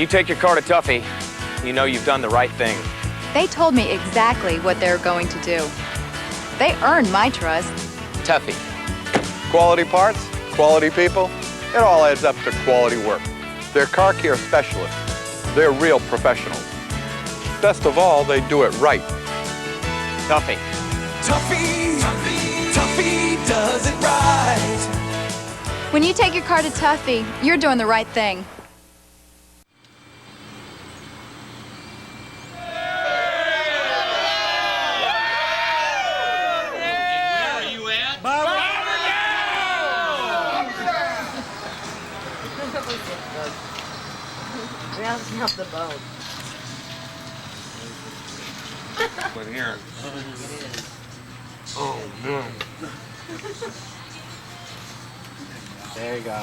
you take your car to Tuffy, you know you've done the right thing. They told me exactly what they were going to do. They earned my trust. Tuffy. Quality parts, quality people, it all adds up to quality work. They're car care specialists. They're real professionals. Best of all, they do it right. Tuffy. Tuffy, Tuffy, Tuffy does it right. When you take your car to Tuffy, you're doing the right thing. Rounding up the boat. But here. Oh no. There you go.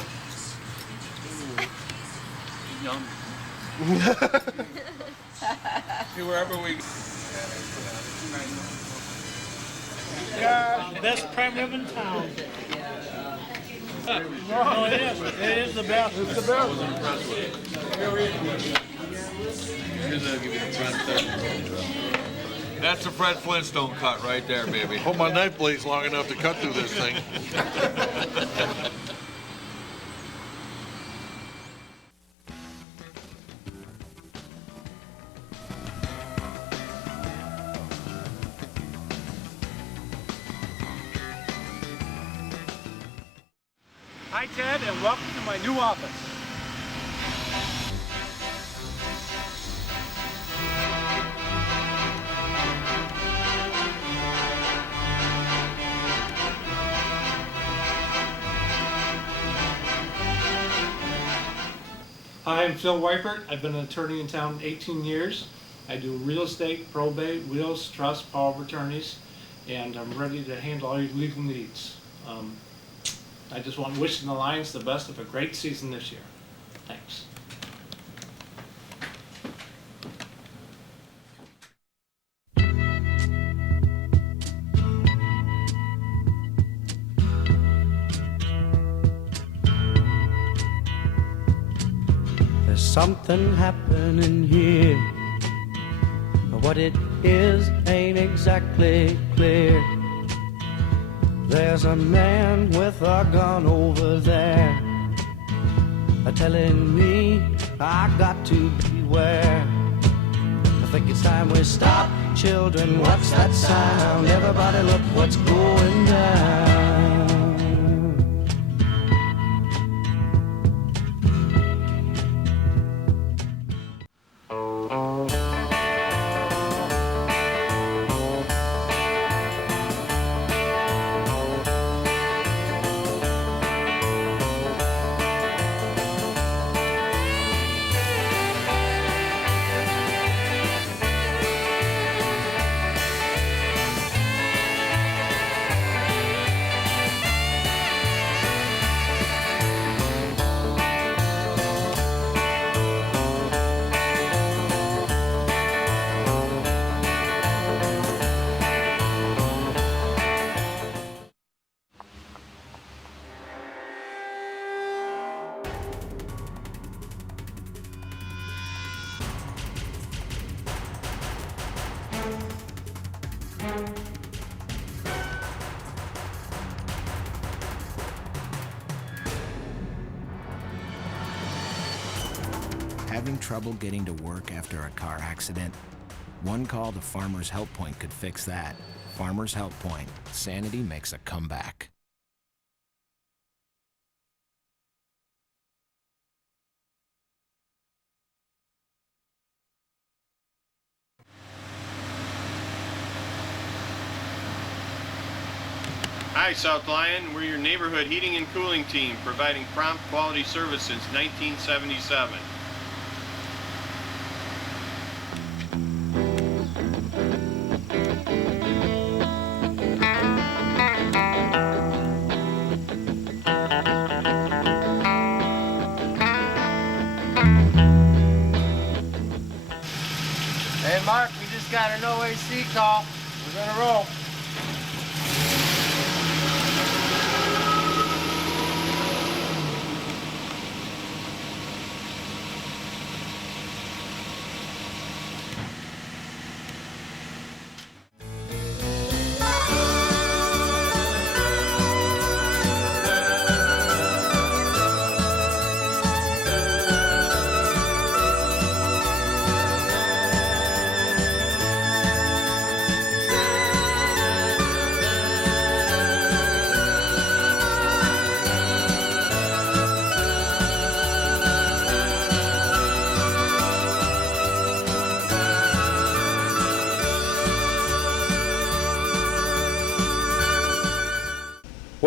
Yum. See wherever we. Best prime rib in town. No, it is. It is the best. It's the best. That's a Fred Flintstone cut right there, baby. Hope my knife blade's long enough to cut through this thing. Hi, Ted, and welcome to my new office. Hi, I'm Phil Weipert. I've been an attorney in town 18 years. I do real estate, probate, wills, trust, power of attorneys, and I'm ready to handle all your legal needs. I just want to wish the Lions the best of a great season this year. Thanks. There's something happening here, but what it is ain't exactly clear. There's a man with a gun over there, telling me I got to beware. I think it's time we stop, children. What's that sound? Everybody look what's going down. Having trouble getting to work after a car accident? One call to Farmers Help Point could fix that. Farmers Help Point. Sanity makes a comeback. Hi, South Lyon. We're your neighborhood heating and cooling team, providing prompt quality service since 1977. Hey, Mark, we just got a no AC call. We're gonna roll.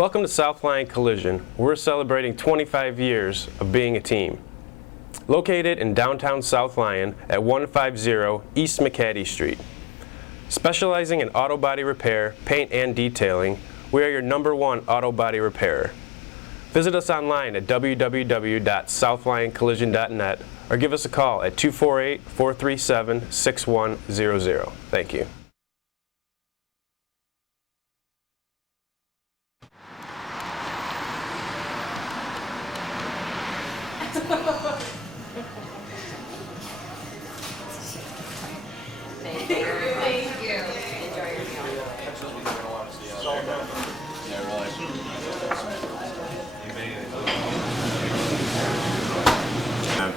Welcome to South Lyon Collision. We're celebrating 25 years of being a team. Located in downtown South Lyon at 150 East McCaddy Street. Specializing in auto body repair, paint, and detailing, we are your #1 auto body repairer. Visit us online at www.southlioncollision.net or give us a call at 248-437-6100. Thank you. Thank you. Enjoy your meal.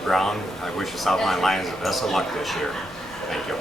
Brown, I wish the South Lyon Lions the best of luck this year. Thank you.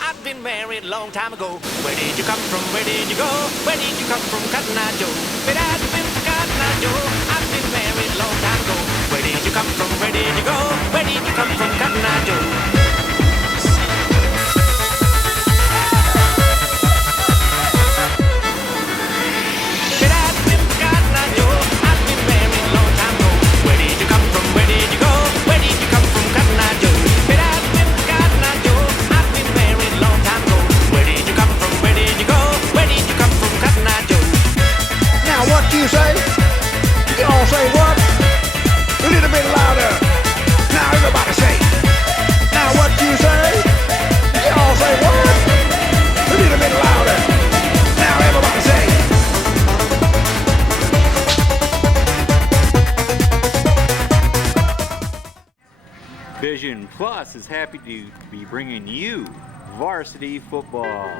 I've been married a long time ago. Where did you come from? Where did you go? Where did you come from, Cotton Eye Joe? But I've been for Cotton Eye Joe. I've been married a long time ago. Where did you come from? Where did you go? Where did you come from, Cotton Eye Joe? Say? You all say what? A little bit louder. Now everybody say. Now what you say? You all say what? A little bit louder. Now everybody say. Vision Plus is happy to be bringing you varsity football.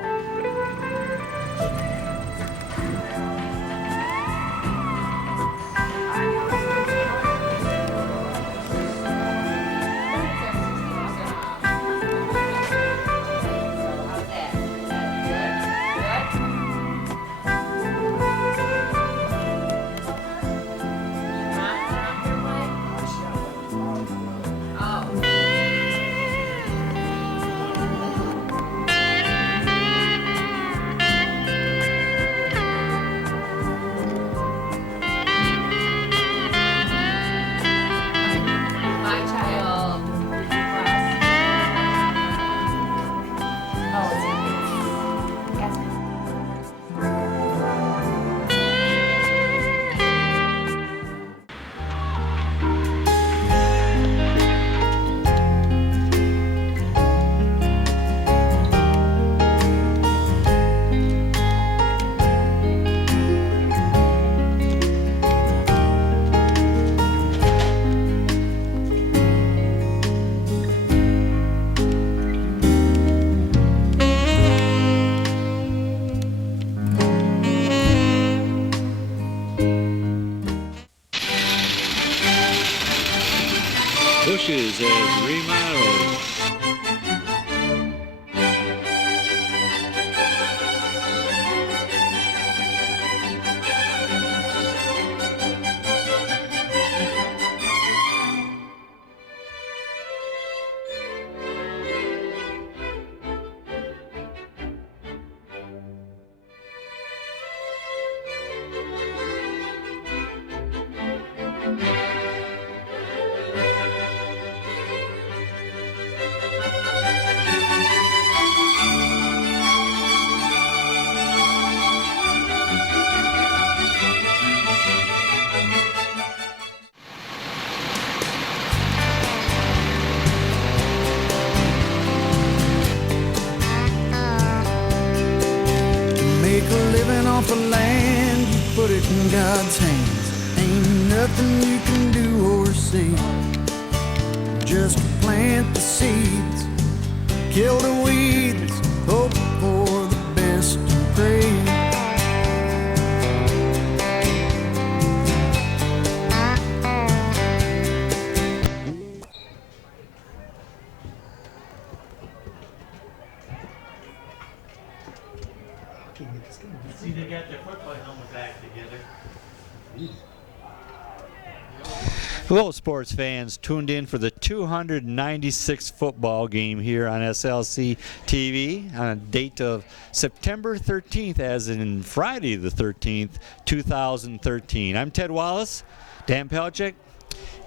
Bushes as remodeled. Make a living off the land, you put it in God's hands. Ain't nothing you can do or say. Just plant the seeds, kill the weeds, hope for the best and pray. See, they got their football helmet back together. Hello, sports fans tuned in for the 296th football game here on SLC-TV on a date of September 13th, as in Friday the 13th, 2013. I'm Ted Wallace, Dan Pelchik.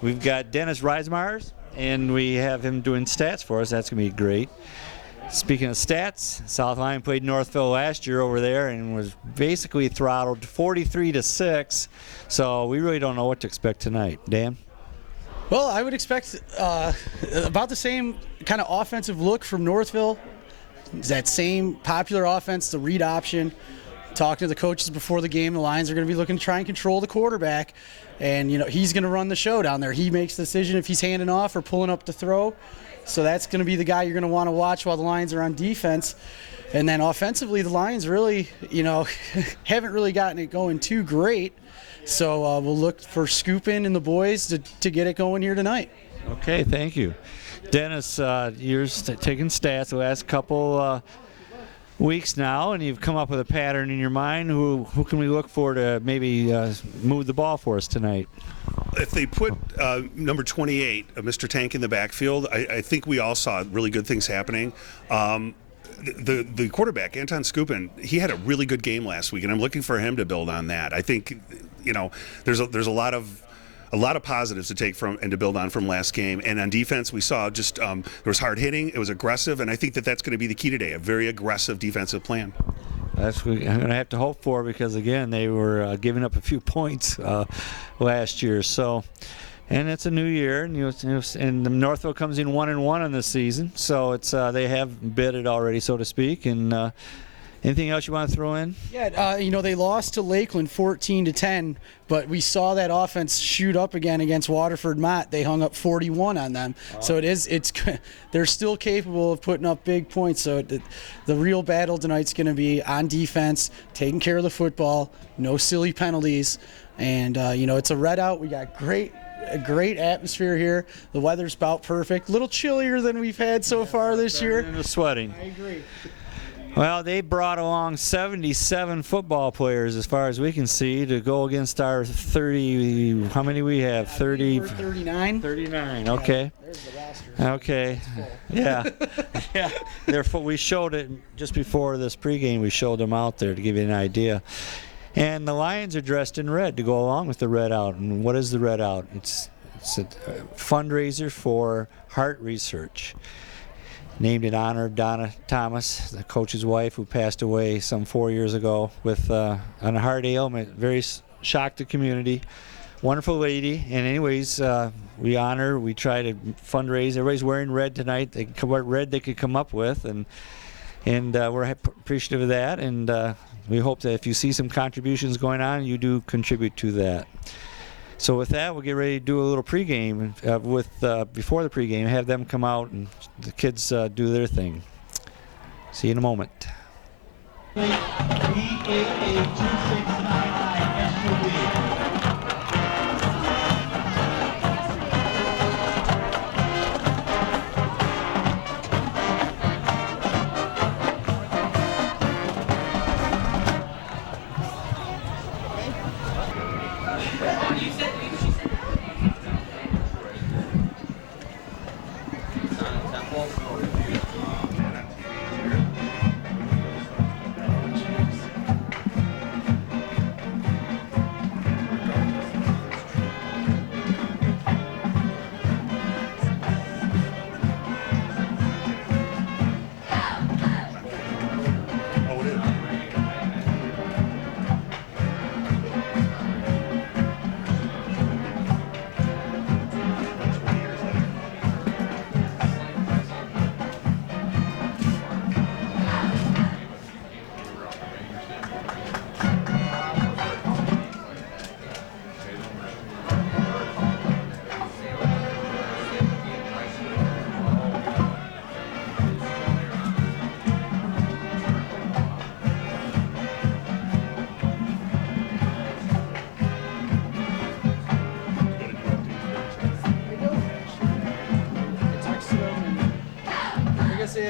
We've got Dennis Reismeyers, and we have him doing stats for us. That's going to be great. Speaking of stats, South Lyon played Northville last year over there and was basically throttled 43-6. So we really don't know what to expect tonight. Dan? Well, I would expect about the same kind of offensive look from Northville. That same popular offense, the read option. Talking to the coaches before the game, the Lions are going to be looking to try and control the quarterback. And, you know, he's going to run the show down there. He makes the decision if he's handing off or pulling up to throw. So that's going to be the guy you're going to want to watch while the Lions are on defense. And then offensively, the Lions really, you know, haven't really gotten it going too great. So we'll look for Scoopin and the boys to get it going here tonight. Okay, thank you. Dennis, you're taking stats the last couple weeks now, and you've come up with a pattern in your mind. Who can we look for to maybe move the ball for us tonight? If they put number 28, Mr. Tank, in the backfield, I think we all saw really good things happening. The quarterback, Anton Skupin, he had a really good game last week, and I'm looking for him to build on that. I think, you know, there's a lot of positives to take from and to build on from last game. And on defense, we saw just there was hard hitting, it was aggressive, and I think that's going to be the key today, a very aggressive defensive plan. That's what I'm going to have to hope for, because again, they were giving up a few points last year. So, and it's a new year, and and Northville comes in 1-1 in this season, so it's they have bid it already, so to speak. And anything else you want to throw in? Yeah, you know, they lost to Lakeland 14-10, but we saw that offense shoot up again against Waterford Mott. They hung up 41 on them. Oh. So they're still capable of putting up big points. So the real battle tonight's going to be on defense, taking care of the football, no silly penalties. And, you know, it's a red out. We got a great atmosphere here. The weather's about perfect. A little chillier than we've had so far this year. And the sweating. I agree. Well, they brought along 77 football players, as far as we can see, to go against our 30. How many we have? 30. 39. 39. Okay. There's the roster. Okay. Yeah. Yeah. Therefore, we showed it just before this pregame. We showed them out there to give you an idea. And the Lions are dressed in red to go along with the red out. And what is the red out? It's a fundraiser for heart research, named in honor of Donna Thomas, the coach's wife, who passed away some 4 years ago with on a heart ailment. Very shocked the community. Wonderful lady. And anyways, we try to fundraise. Everybody's wearing red tonight. They can come what red they could come up with, and we're appreciative of that. And we hope that if you see some contributions going on, you do contribute to that. So with that, we'll get ready to do a little pregame. Before the pregame, have them come out and the kids do their thing. See you in a moment.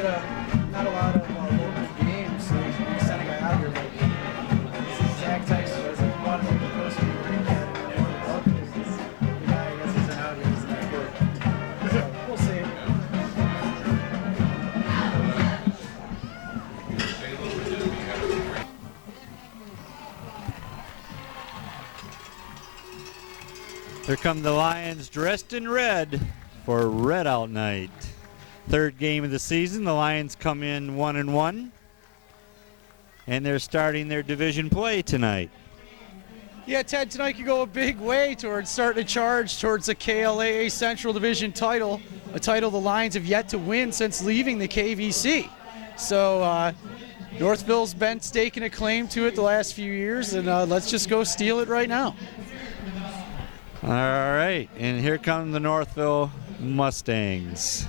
get not a lot of local games, so we sent a guy out here. But this is Zach Tyson. Was one of the first people we had. The guy, I guess, isn't out here. He's not good. So we'll see. Here come the Lions dressed in red for Red Out Night. Third game of the season. The Lions come in 1-1, and they're starting their division play tonight. Yeah, Ted, tonight could go a big way towards starting to charge towards the KLAA Central Division title, a title the Lions have yet to win since leaving the KVC. So Northville's been staking a claim to it the last few years, and let's just go steal it right now. All right, and here come the Northville Mustangs.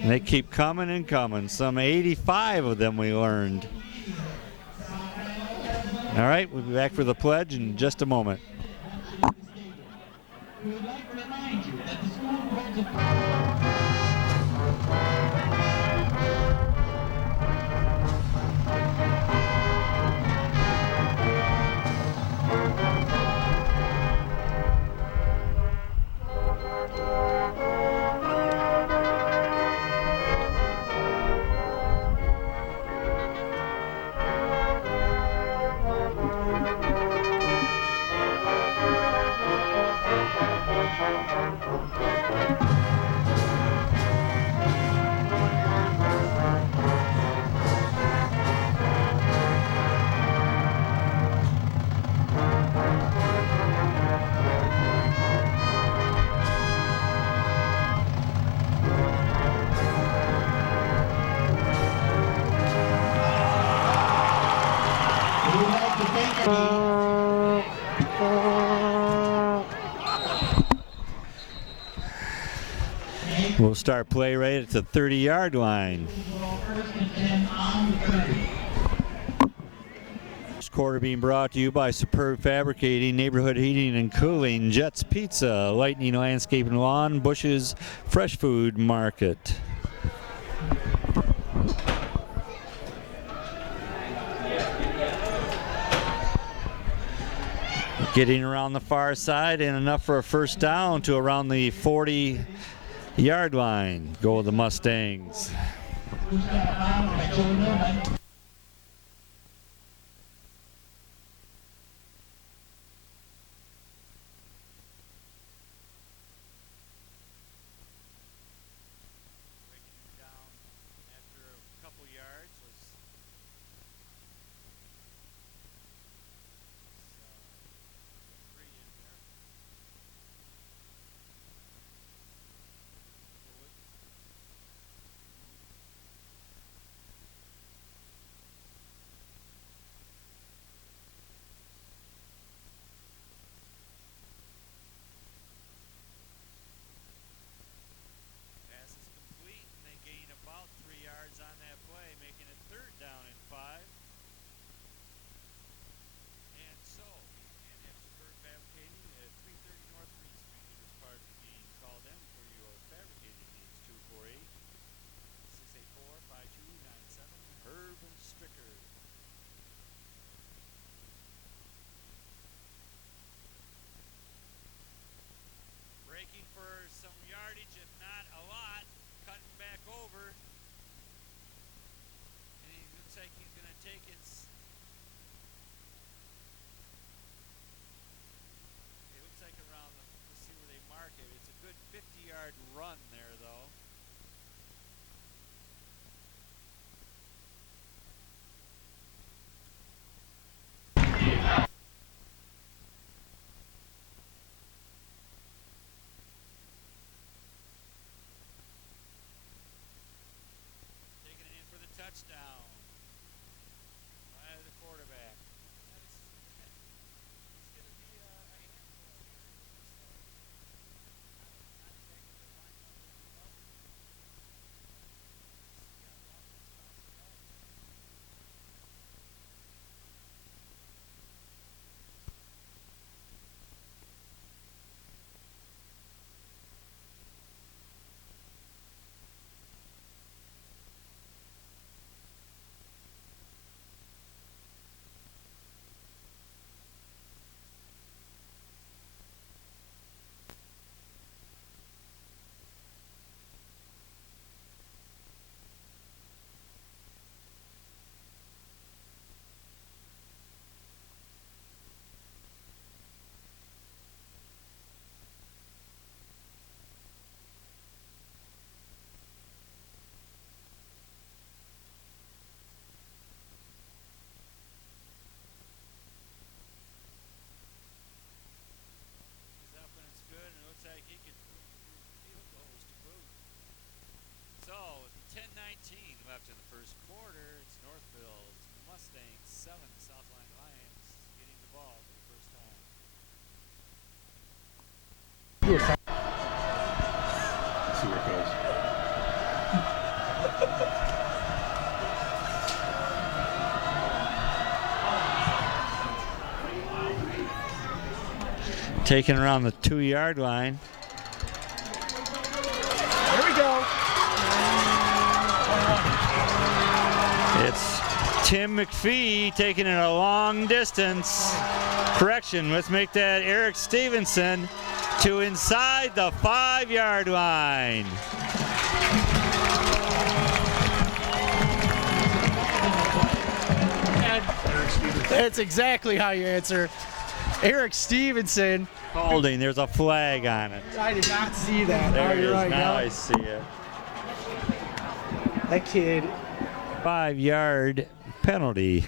And they keep coming and coming. Some 85 of them we learned. All right, we'll be back for the pledge in just a moment. We'll start play right at the 30-yard line. This quarter being brought to you by Superb Fabricating, Neighborhood Heating and Cooling, Jets Pizza, Lightning Landscape and Lawn, Bush's Fresh Food Market. Getting around the far side and enough for a first down to around the 40-yard line. Go the Mustangs. Breaking for some yardage, if not a lot, cutting back over. And he looks like he's going to take it. It looks like around the, let's see where they mark it. It's a good 50-yard run there, though. Touchdown by the quarterback. He's going to be a handful here. Not exactly the line up. left in the first quarter. It's Northville's Mustangs 7, Southline Lions getting the ball for the first time. Let's see where it goes. Taken around the 2-yard line. There we go. It's Tim McPhee taking it a long distance. Correction, let's make that Eric Stevenson to inside the 5-yard line. That's exactly how you answer. Eric Stevenson. Holding, there's a flag on it. I did not see that. There it you're is, right, now I see it. That kid. 5-yard penalty,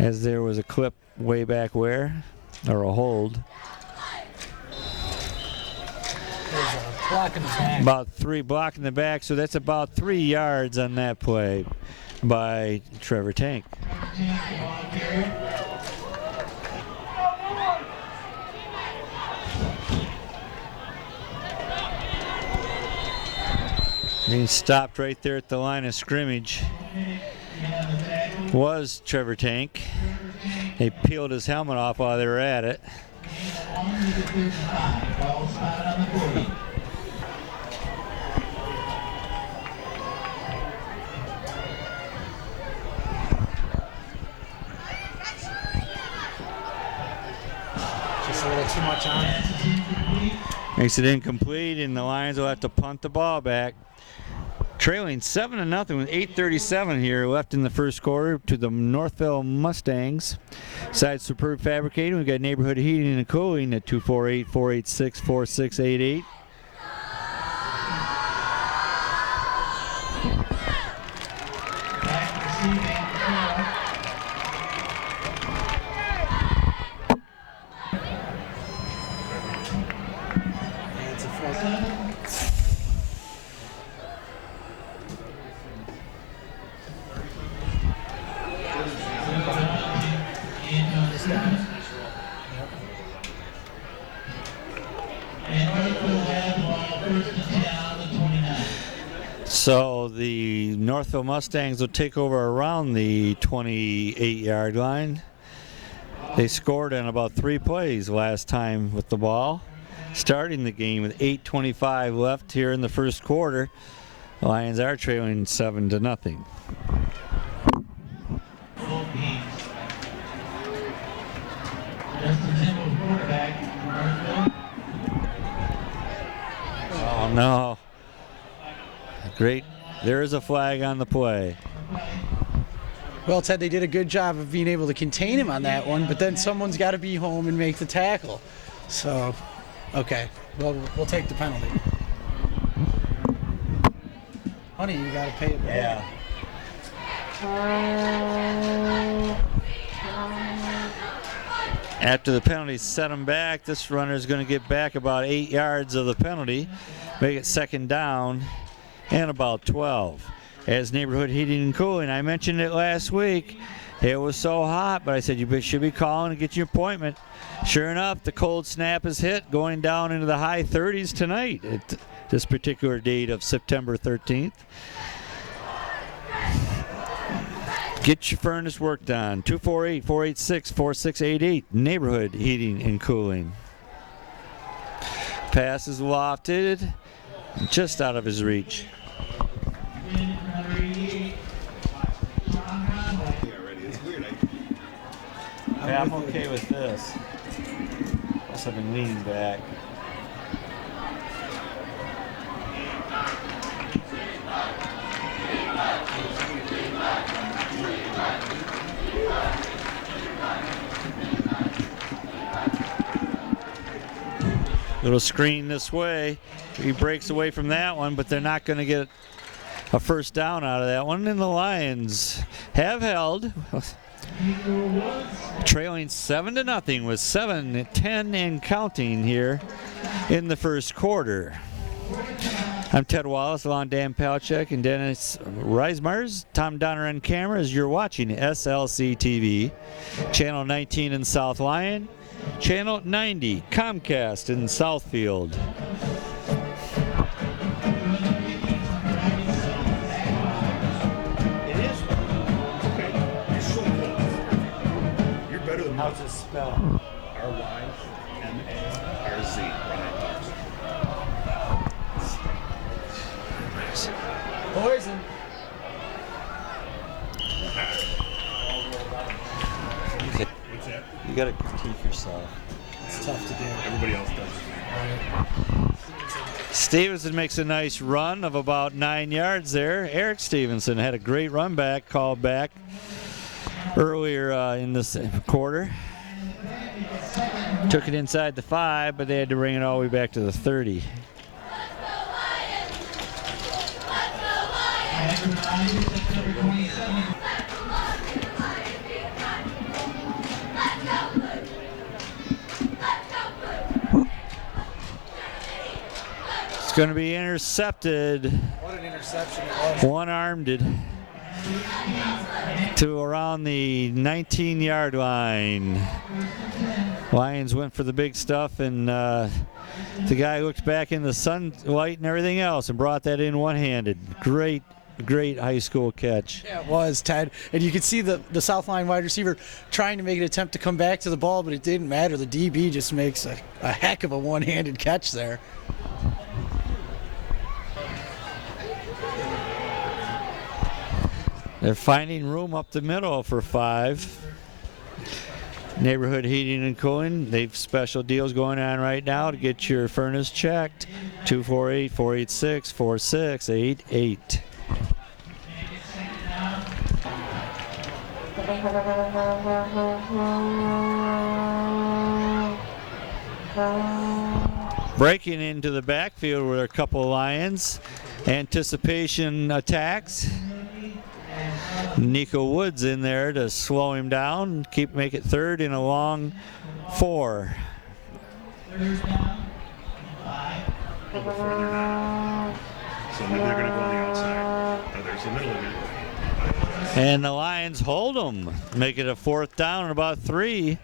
as there was a clip way back where, or a hold. There's a block in the back. About 3 blocking the back, so that's about 3 yards on that play by Trevor Tank. He stopped right there at the line of scrimmage. Was Trevor Tank. They peeled his helmet off while they were at it. Just a little too much on it. Makes it incomplete, and the Lions will have to punt the ball back. Trailing 7-0 with 8:37 here left in the first quarter to the Northville Mustangs. Besides Superb Fabricating, we've got Neighborhood Heating and Cooling at 248-486-4688. So the Northville Mustangs will take over around the 28-yard line. They scored on about 3 plays last time with the ball. Starting the game with 8:25 left here in the first quarter. The Lions are trailing 7-0. Oh no. Great. There is a flag on the play. Well, Ted, they did a good job of being able to contain him on that one, but then someone's got to be home and make the tackle. So, okay. Well, we'll take the penalty. Honey, you got to pay it back. Yeah. After the penalty set him back, this runner is going to get back about 8 yards of the penalty, make it second down and about 12. As Neighborhood Heating and Cooling, I mentioned it last week. It was so hot, but I said you should be calling and get your appointment. Sure enough, the cold snap is hit, going down into the high 30s tonight at this particular date of September 13th. Get your furnace worked on. 248-486-4688. Neighborhood Heating and Cooling. Pass is lofted, just out of his reach. Yeah, I'm okay with this. Plus I've been leaning back. Little screen this way. He breaks away from that one, but they're not going to get a first down out of that one. And the Lions have held, trailing 7-0 with 7:10 and counting here in the first quarter. I'm Ted Wallace, along Dan Palchuk and Dennis Reismars. Tom Donner on camera as you're watching SLC-TV, Channel 19 in South Lyon, Channel 90 Comcast in Southfield. It is. Okay. You're so close. You're better than How's it spelled? R-Y-M-A-R-Z. Poison. What's that? You gotta critique yourself. It's tough to do. Everybody else does. Stevenson makes a nice run of about 9 yards there. Eric Stevenson had a great run back, called back earlier in this quarter. Took it inside the 5, but they had to bring it all the way back to the 30. It's going to be intercepted. What an interception it was. One-armed it to around the 19-yard line. Lions went for the big stuff, and the guy looked back in the sunlight and everything else and brought that in one-handed. Great high school catch. Yeah, it was, Ted. And you could see the South Line wide receiver trying to make an attempt to come back to the ball, but it didn't matter. The DB just makes a heck of a one-handed catch there. They're finding room up the middle for 5. Neighborhood Heating and Cooling, they've special deals going on right now to get your furnace checked. 248-486-4688. Breaking into the backfield were a couple of Lions. Anticipation attacks. Nico Woods in there to slow him down, make it 3rd and a long 4. So they're going to go on the outside. Oh, there's the middle of it. And the Lions hold them, make it a 4th down and about 3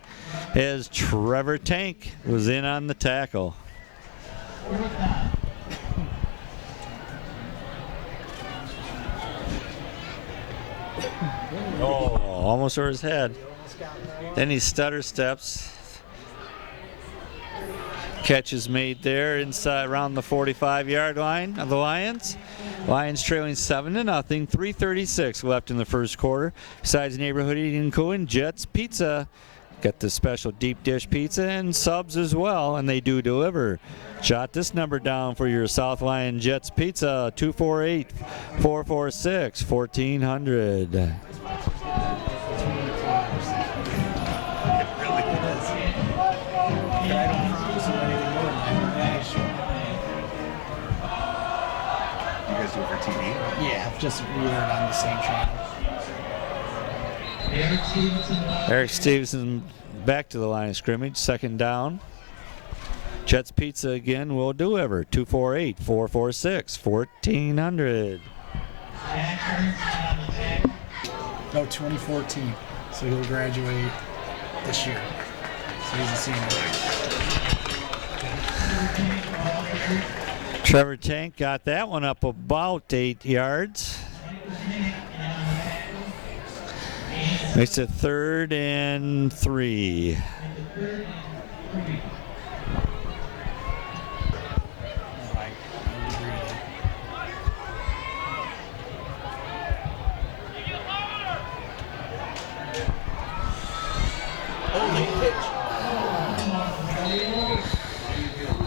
as Trevor Tank was in on the tackle. Oh, almost over his head. Then he stutter steps. Catch is made there inside around the 45-yard line of the Lions. Lions trailing 7-0. 3:36 left in the first quarter. Besides Neighborhood Eating and Cooling, Jets Pizza. Got the special deep dish pizza and subs as well, and they do deliver. Jot this number down for your South Lyon Jets Pizza, 248-446-1400. You guys do it for TV? Yeah, just we were on the same channel. Eric Stevenson back to the line of scrimmage, 2nd down. Jets Pizza again will deliver, 248-446-1400. No, 2014. So he'll graduate this year. So he's a senior. Trevor Tank got that one up about 8 yards. Makes it 3rd and 3.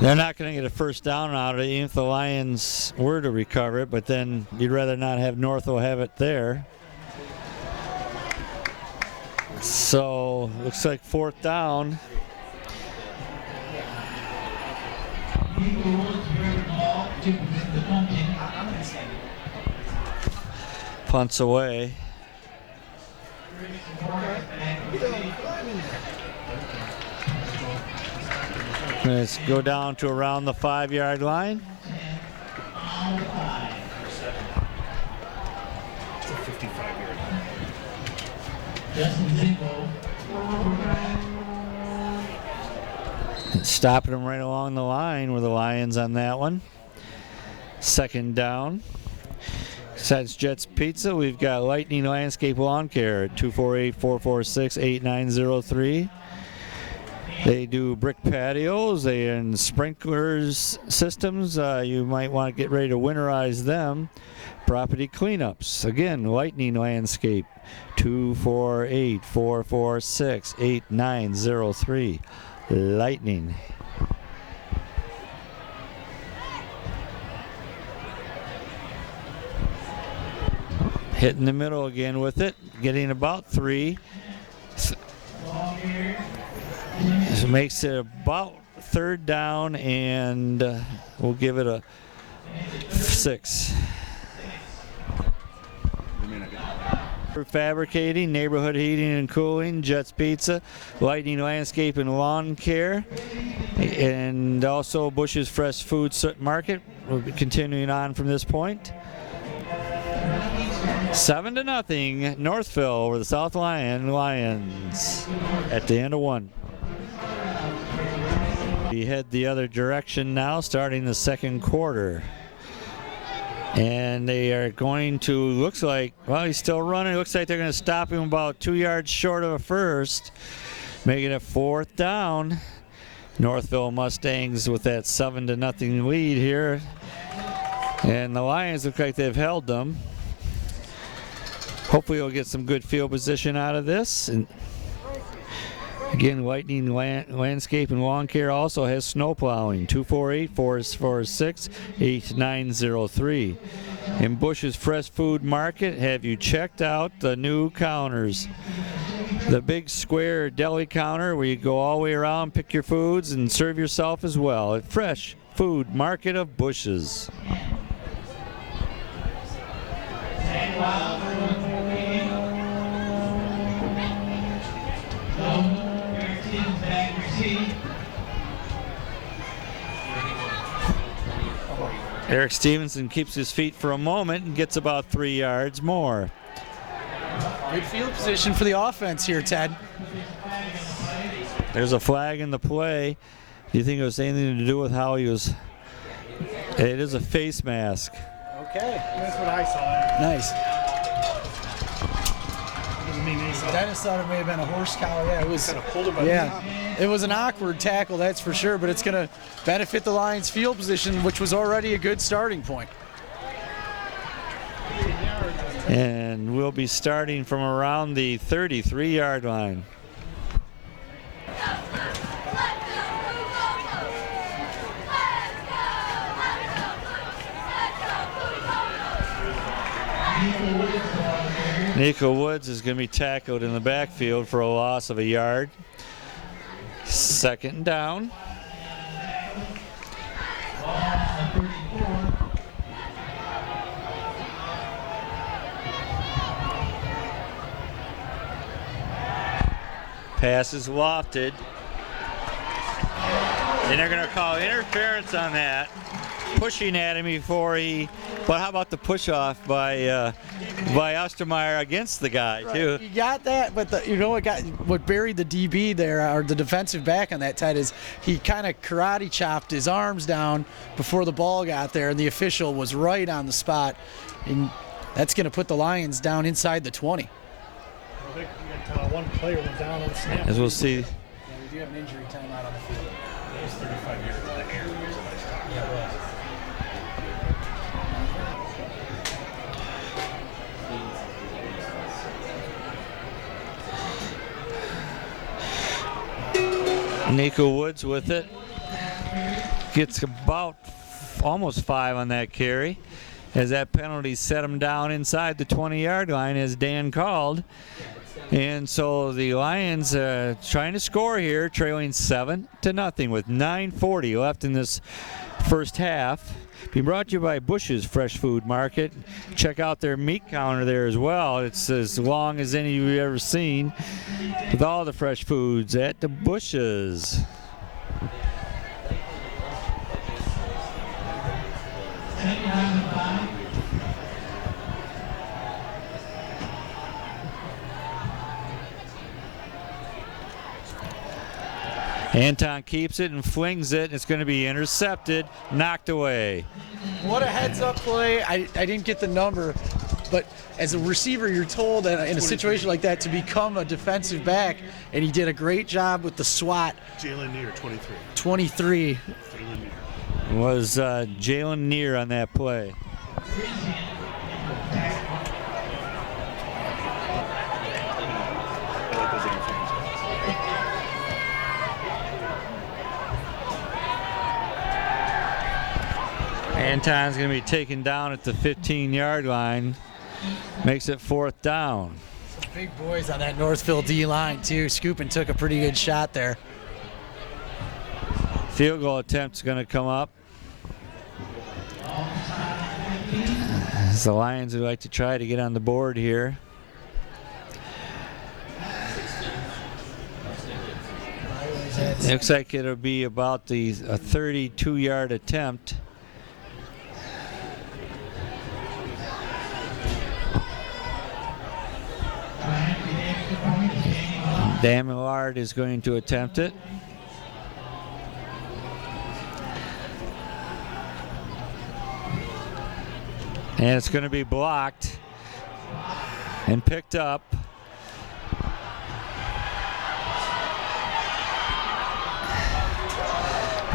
They're not going to get a 1st down out of it, even if the Lions were to recover it, but then you'd rather not have Northville have it there. So, looks like 4th down. Punts away. Let's go down to around the 5-yard line. Stopping them right along the line were the Lions on that one. Second down. Besides Jets Pizza, we've got Lightning Landscape Lawn Care at 248-446-8903. They do brick patios and sprinklers systems. You might want to get ready to winterize them. Property cleanups. Again, Lightning Landscape, 248-446-8903. Lightning. Hitting the middle again with it, getting about 3. This makes it about third down, and we'll give it a 6. Fabricating, Neighborhood Heating and Cooling, Jets Pizza, Lightning Landscape and Lawn Care, and also Bush's Fresh Food Market. We'll be continuing on from this point. 7-0, Northville over the South Lions at the end of 1. We head the other direction now, starting the second quarter. And they are going to, looks like, well, he's still running. It looks like they're going to stop him about 2 yards short of a first, making it 4th down. Northville Mustangs with that 7-0 lead here. And the Lions look like they've held them. Hopefully we'll get some good field position out of this. And again, Lightning Landscape and Lawn Care also has snow plowing, 248-446-8903. In Bush's Fresh Food Market, have you checked out the new counters? The big square deli counter where you go all the way around, pick your foods, and serve yourself as well at Fresh Food Market of Bush's. Eric Stevenson keeps his feet for a moment and gets about 3 yards more. Good field position for the offense here, Ted. There's a flag in the play. Do you think it was anything to do with how he was? It is a face mask. Okay. That's what I saw. Nice. Dennis thought it may have been a horse collar. Yeah, it was. Kind of pulled it by It was an awkward tackle, that's for sure, but it's going to benefit the Lions' field position, which was already a good starting point. And we'll be starting from around the 33-yard line. Nico Woods is going to be tackled in the backfield for a loss of a yard. Second down. Pass is lofted. And they're going to call interference on that. Pushing at him before he, but how about the push off by Ostermeyer against the guy too? You got that, but what buried the DB there, or the defensive back on that side, is he kind of karate chopped his arms down before the ball got there, and the official was right on the spot, and that's going to put the Lions down inside the 20. One player went down on the snap. As we'll see. Yeah, we do have an injury timeout on the field. It was 35 years in the air. Yeah, it was. Nico Woods with it. Gets about almost 5 on that carry. As that penalty set him down inside the 20-yard line, as Dan called. And so the Lions trying to score here, trailing 7-0 with 9:40 left in this first half. Being brought to you by Bush's Fresh Food Market. Check out their meat counter there as well. It's as long as any you've ever seen, with all the fresh foods at the Bush's. Anton keeps it and flings it. It's going to be intercepted, knocked away. What a heads-up play. I didn't get the number, but as a receiver, you're told in a situation like that to become a defensive back, and he did a great job with the SWAT. Jalen Neer, 23. 23. Was Jalen Neer on that play. Anton's going to be taken down at the 15-yard line. Makes it 4th down. Big boys on that Northville D-line, too. Scoopin took a pretty good shot there. Field goal attempt's going to come up. As the Lions would like to try to get on the board here. Looks like it'll be about a 32-yard attempt. Dan Millard is going to attempt it. And it's going to be blocked and picked up.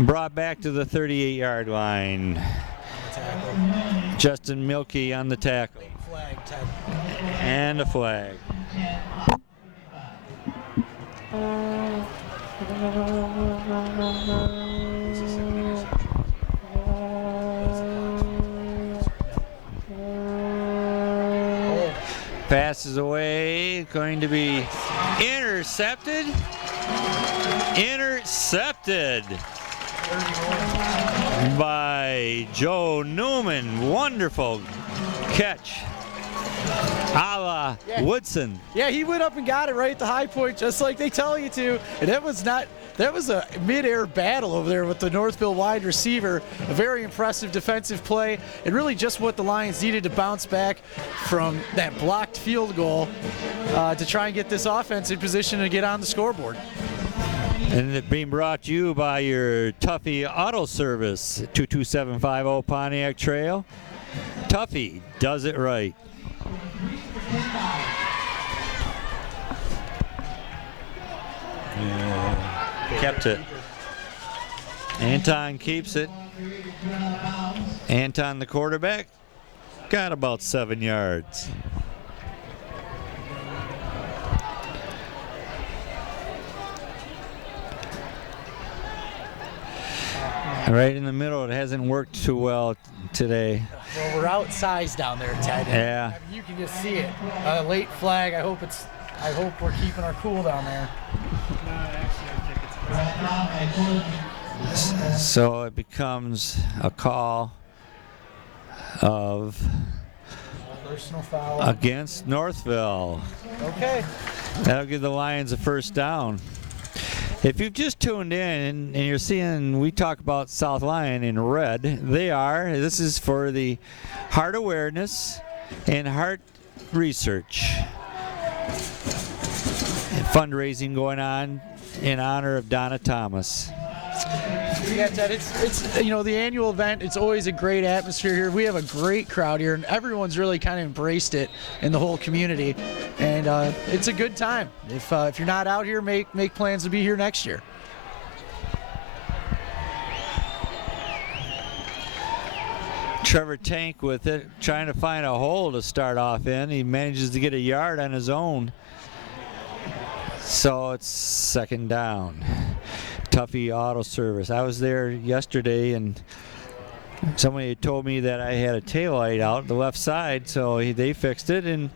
Brought back to the 38-yard line. Justin Milkey on the tackle. And a flag. Passes away, going to be intercepted. Intercepted by Joe Newman. Wonderful catch. A la Woodson. Yeah, he went up and got it right at the high point, just like they tell you to. And that was a mid-air battle over there with the Northville wide receiver. A very impressive defensive play, and really just what the Lions needed to bounce back from that blocked field goal to try and get this offense in position to get on the scoreboard. And it being brought to you by your Tuffy Auto Service, 22750 Pontiac Trail. Tuffy does it right. Kept it. Anton keeps it. Anton, the quarterback, got about 7 yards. Right in the middle, it hasn't worked too well today. Well, we're outsized down there, Ted. Yeah. I mean, you can just see it. Late flag. I hope we're keeping our cool down there. So it becomes a call of personal foul against Northville. Okay. That'll give the Lions a 1st down. If you've just tuned in and you're seeing, we talk about South Lyon in red. This is for the heart awareness and heart research. Fundraising going on in honor of Donna Thomas. Yeah, Ted, it's the annual event. It's always a great atmosphere here. We have a great crowd here, and everyone's really kind of embraced it in the whole community. And it's a good time. If you're not out here, make plans to be here next year. Trevor Tank with it, trying to find a hole to start off in. He manages to get a yard on his own. So it's 2nd down. Tuffy Auto Service. I was there yesterday, and somebody told me that I had a taillight out the left side, so they fixed it, and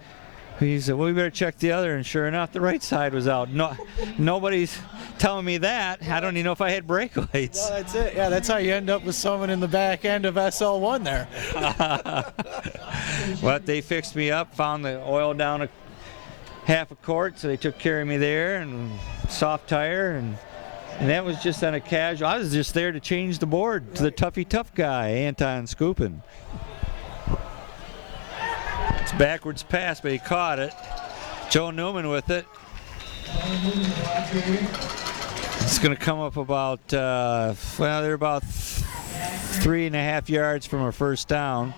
he said, well, we better check the other, and sure enough, the right side was out. No, nobody's telling me that. I don't even know if I had brake lights. No, that's it. Yeah, that's how you end up with someone in the back end of SL1 there. But they fixed me up, found the oil down a half a quart, so they took care of me there, and soft tire, and that was just on a casual. I was just there to change the board to the Tuffy Tough guy, Anton Scoopin. It's backwards pass, but he caught it. Joe Newman with it. It's going to come up about, well, they're about 3.5 yards from a first down.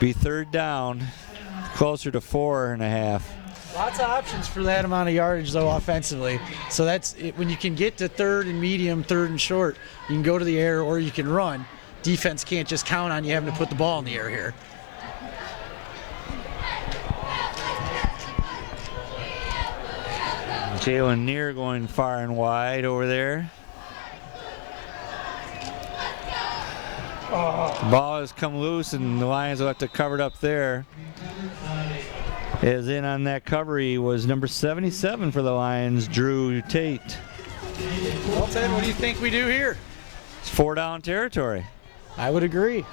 Be third down, closer to 4.5. Lots of options for that amount of yardage, though, offensively. So that's it. When you can get to third and medium, third and short, you can go to the air or you can run. Defense can't just count on you having to put the ball in the air here. Jalen Neer going far and wide over there. The ball has come loose and the Lions will have to cover it up there. As in on that cover, he was number 77 for the Lions, Drew Tate. Well, Ted, what do you think we do here? It's 4-down territory. I would agree.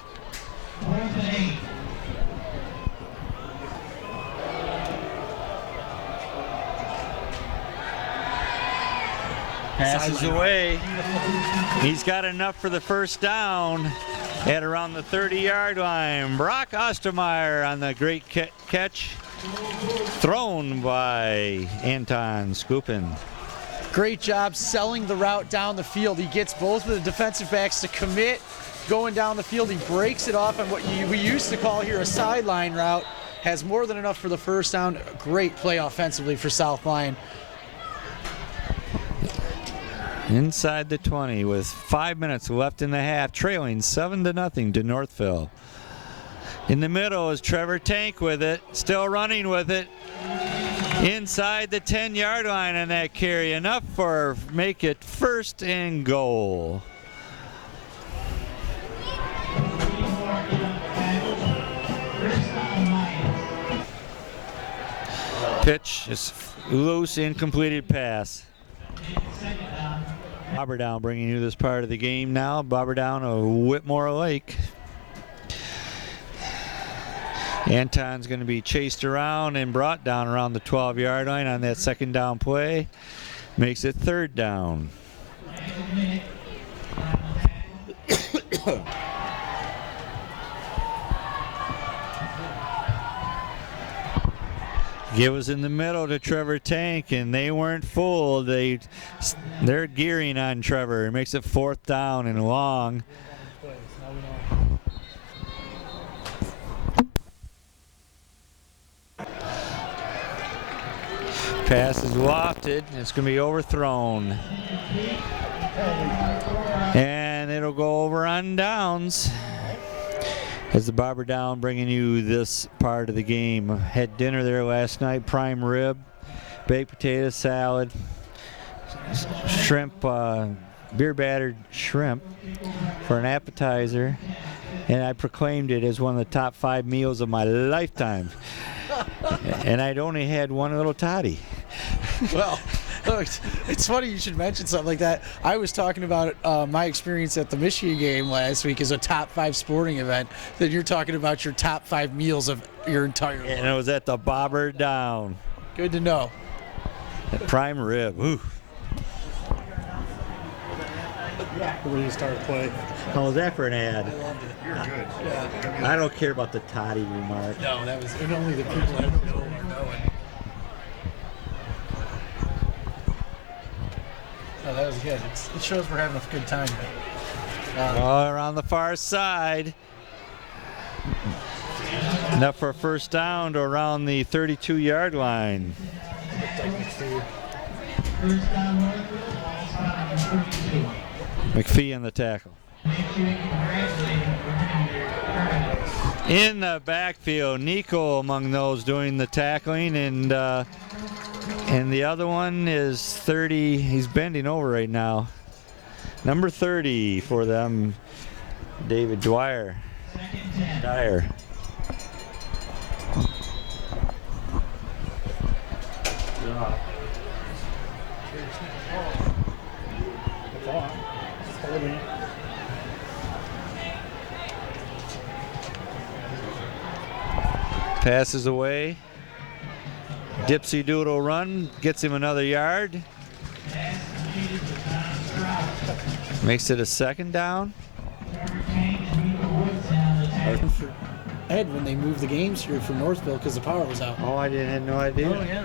Passes away. He's got enough for the first down at around the 30-yard line. Brock Ostermeyer on the great catch. Thrown by Anton Skupin. Great job selling the route down the field. He gets both of the defensive backs to commit going down the field. He breaks it off on what we used to call here a sideline route. Has more than enough for the first down. Great play offensively for South Lyon. Inside the 20 with 5 minutes left in the half, trailing 7-0 to Northville. In the middle is Trevor Tank with it, still running with it. Inside the 10-yard line on that carry, enough for make it 1st and goal. Pitch is loose, incompleted pass. Bobberdown bringing you this part of the game now. Bobberdown of Whitmore Lake. Anton's going to be chased around and brought down around the 12-yard line on that second down play. Makes it 3rd down. Give us in the middle to Trevor Tank, and they weren't fooled. They're gearing on Trevor. It makes it 4th down and long. Pass is lofted, and it's going to be overthrown. And it'll go over on downs. As the Bobberdown bringing you this part of the game. Had dinner there last night, prime rib, baked potato salad, shrimp, beer battered shrimp for an appetizer, and I proclaimed it as one of the top 5 meals of my lifetime. And I'd only had one little toddy. Well, it's funny you should mention something like that. I was talking about my experience at the Michigan game last week as a top 5 sporting event. Then you're talking about your top 5 meals of your entire life. And it was at the Bobberdown. Good to know. Prime rib. Ooh. We're going to start a play. How was that for an ad? I loved it. You're good. Yeah. I don't care about the toddy remark. No, that was only the people that know or know it. Oh, that was good. It shows we're having a good time. Around the far side. Enough for a first down to around the 32-yard line. McPhee on the tackle. In the backfield, Nico among those doing the tackling, and the other one is 30. He's bending over right now. Number 30 for them, David Dyer. Passes away. Dipsy Doodle run, gets him another yard. Makes it a 2nd down. Ed, when they moved the games here from Northville because the power was out. Oh, I had no idea. Oh, yeah.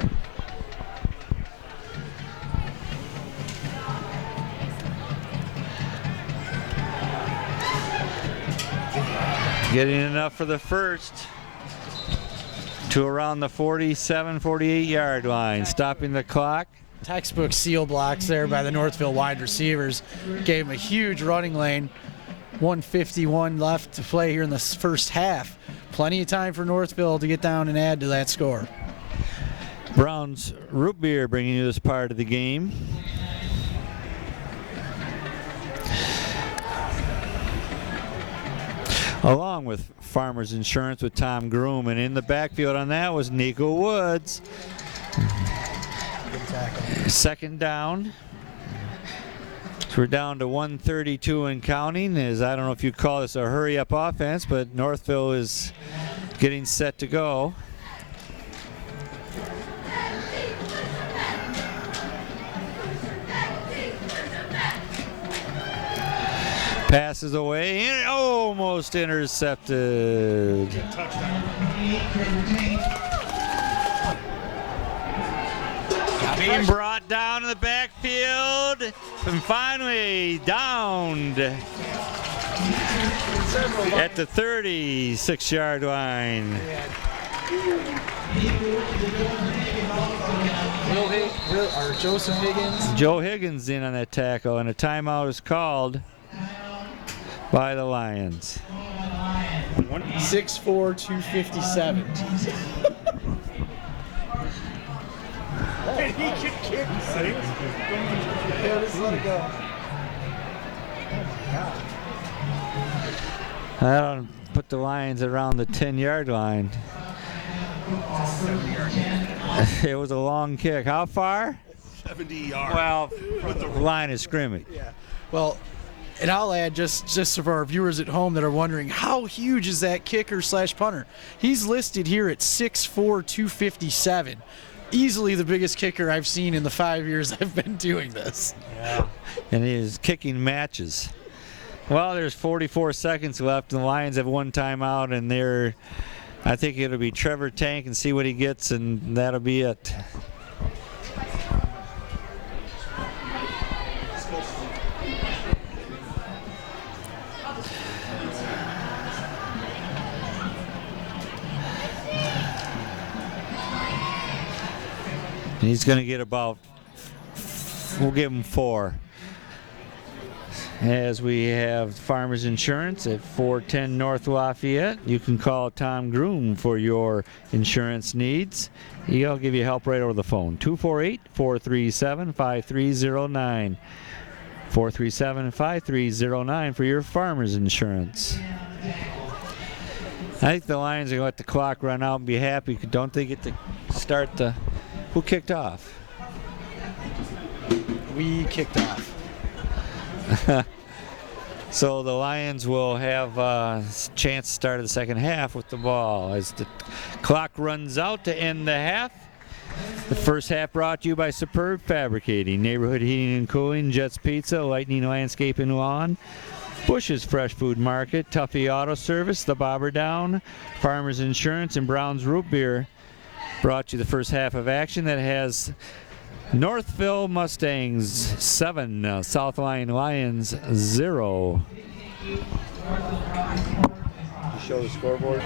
Getting enough for the first to around the 47, 48 yard line. Stopping the clock. Textbook seal blocks there by the Northville wide receivers. Gave him a huge running lane. 1:51 left to play here in the first half. Plenty of time for Northville to get down and add to that score. Brown's Root Beer bringing you this part of the game. Along with Farmers Insurance with Tom Groom, and in the backfield on that was Nico Woods. Second down. So we're down to 132 and counting. As I don't know if you call this a hurry-up offense, but Northville is getting set to go. Passes away and almost intercepted. Being brought down in the backfield and finally downed at the 36-yard line. Joseph Higgins. Joe Higgins in on that tackle, and a timeout is called by the Lions. 6'4", 257. He can kick six. Yeah, just let it go. I don't put the Lions around the 10-yard line. It was a long kick. How far? 70 yards. Well, from the line of scrimmage. Yeah. Well, and I'll add, just for our viewers at home that are wondering, how huge is that kicker / punter? He's listed here at 6'4", 257. Easily the biggest kicker I've seen in the 5 years I've been doing this. Yeah. And he is kicking matches. Well, there's 44 seconds left, and the Lions have one timeout, and I think it'll be Trevor Tank and see what he gets, and that'll be it. And he's going to get we'll give him 4. As we have Farmers Insurance at 410 North Lafayette. You can call Tom Groom for your insurance needs. He'll give you help right over the phone. 248-437-5309. 437-5309 for your Farmers Insurance. I think the Lions are going to let the clock run out and be happy. Don't they get to start the... Who kicked off? We kicked off. So the Lions will have a chance to start the second half with the ball as the clock runs out to end the half. The first half brought to you by Superb Fabricating, Neighborhood Heating and Cooling, Jets Pizza, Lightning Landscape and Lawn, Bush's Fresh Food Market, Tuffy Auto Service, The Bobber Down, Farmers Insurance, and Brown's Root Beer. Brought you the first half of action that has Northville Mustangs 7, South Lyon Lions 0. You show the scoreboard.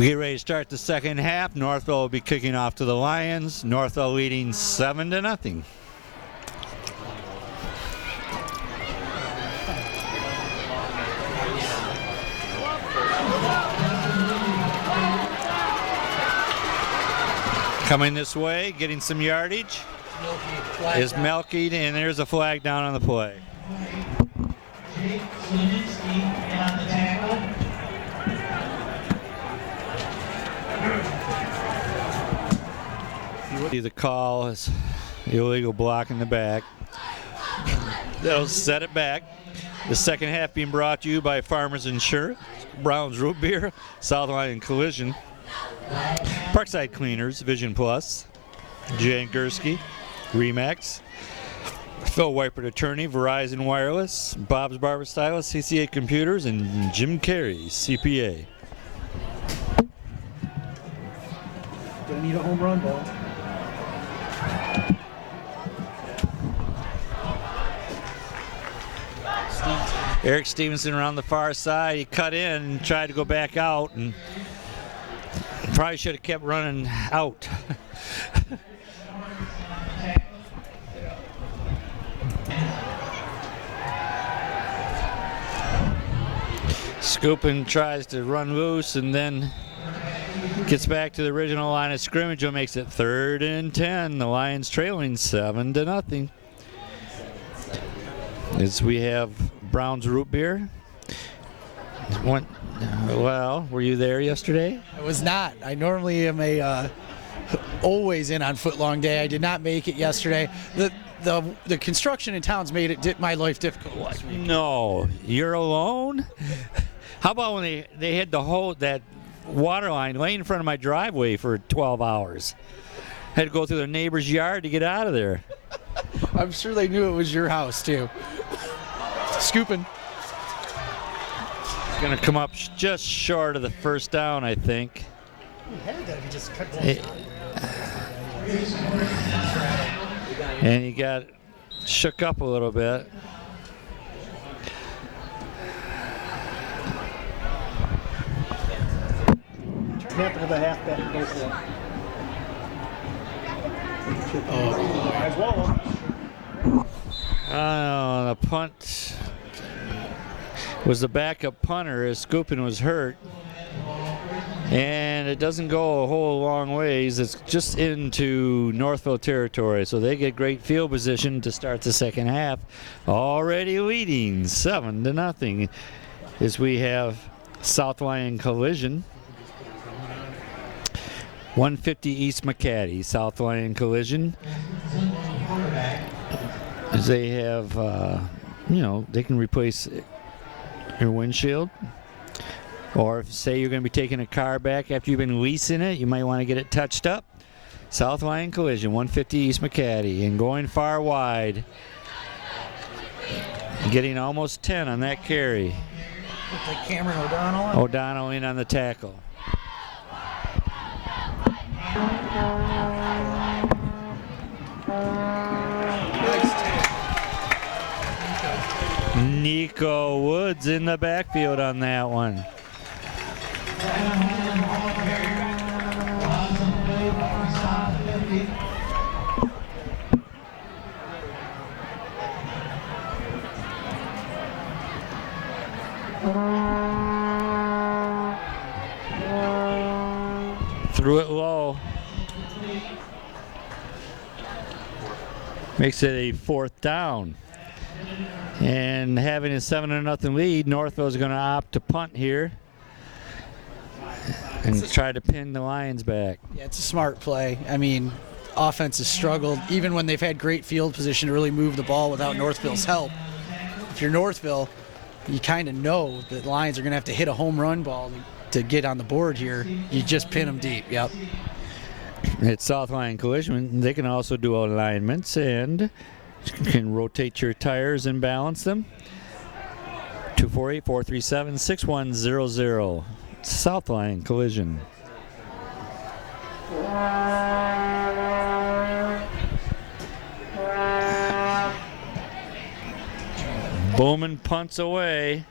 We get ready to start the second half. Northville will be kicking off to the Lions. Northville leading 7-0. Coming this way, getting some yardage is Melky, and there's a flag down on the play. The call is illegal block in the back. That'll set it back. The second half being brought to you by Farmers Insurance, Brown's Root Beer, South Lyon Collision, Parkside Cleaners, Vision Plus, Jan Gursky, Remax, Phil Weipert Attorney, Verizon Wireless, Bob's Barber Stylist, CCA Computers, and Jim Carey, CPA. Gonna need a home run ball. Eric Stevenson around the far side. He cut in and tried to go back out, and probably should have kept running out. Scoopin tries to run loose and then gets back to the original line of scrimmage, and makes it 3rd and 10. The Lions trailing 7-0. As we have Brown's Root Beer. Well, were you there yesterday? I was not. I normally am always in on Footlong Day. I did not make it yesterday. The construction in town's made my life difficult last week. No, you're alone? How about when they had that water line laying in front of my driveway for 12 hours? Had to go through the neighbor's yard to get out of there. I'm sure they knew it was your house too. Scooping. Going to come up just short of the first down, I think. And he got shook up a little bit. Snap it to the halfback and go for it. The punt was the backup punter as Scoopin was hurt. And it doesn't go a whole long ways. It's just into Northville territory, so they get great field position to start the second half. Already leading 7-0 as we have South Lyon Collision. 150 East McCaddy, South Lyon Collision. As they have, they can replace your windshield. Or if, say, you're going to be taking a car back after you've been leasing it, you might want to get it touched up. South Lyon Collision, 150 East McCaddy, and going far wide. Getting almost 10 on that carry. Looks like Cameron O'Donnell. O'Donnell in on the tackle. Nico Woods in the backfield on that one. Threw it low. Makes it a 4th down. And having a 7-0 lead, Northville is going to opt to punt here and try to pin the Lions back. Yeah, it's a smart play. I mean, offense has struggled, even when they've had great field position to really move the ball without Northville's help. If you're Northville, you kind of know that Lions are going to have to hit a home run ball to get on the board here. You just pin them deep, yep. It's South Lyon Collision. They can also do alignments and can rotate your tires and balance them. 248-437-6100. South Lyon Collision. Bowman punts away.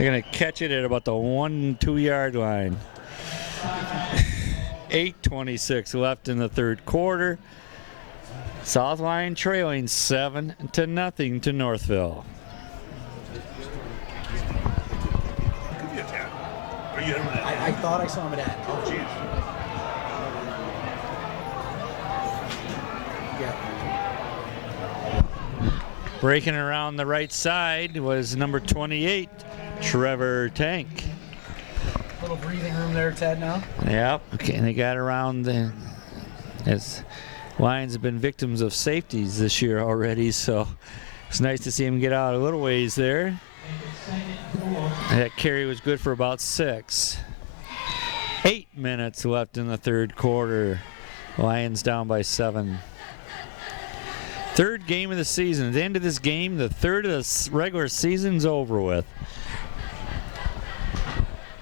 They're going to catch it at about the 1-2 yard line. 8:26 left in the third quarter. South Lyon trailing 7-0 to Northville. I thought I saw him at that. Oh, geez. Breaking around the right side was number 28, Trevor Tank. Little breathing room there, Ted, now. Yep. Okay, and they got around as Lions have been victims of safeties this year already, so it's nice to see him get out a little ways there. That carry was good for about 6. 8 minutes left in the third quarter. Lions down by 7. Third game of the season. At the end of this game, the third of the regular season's over with.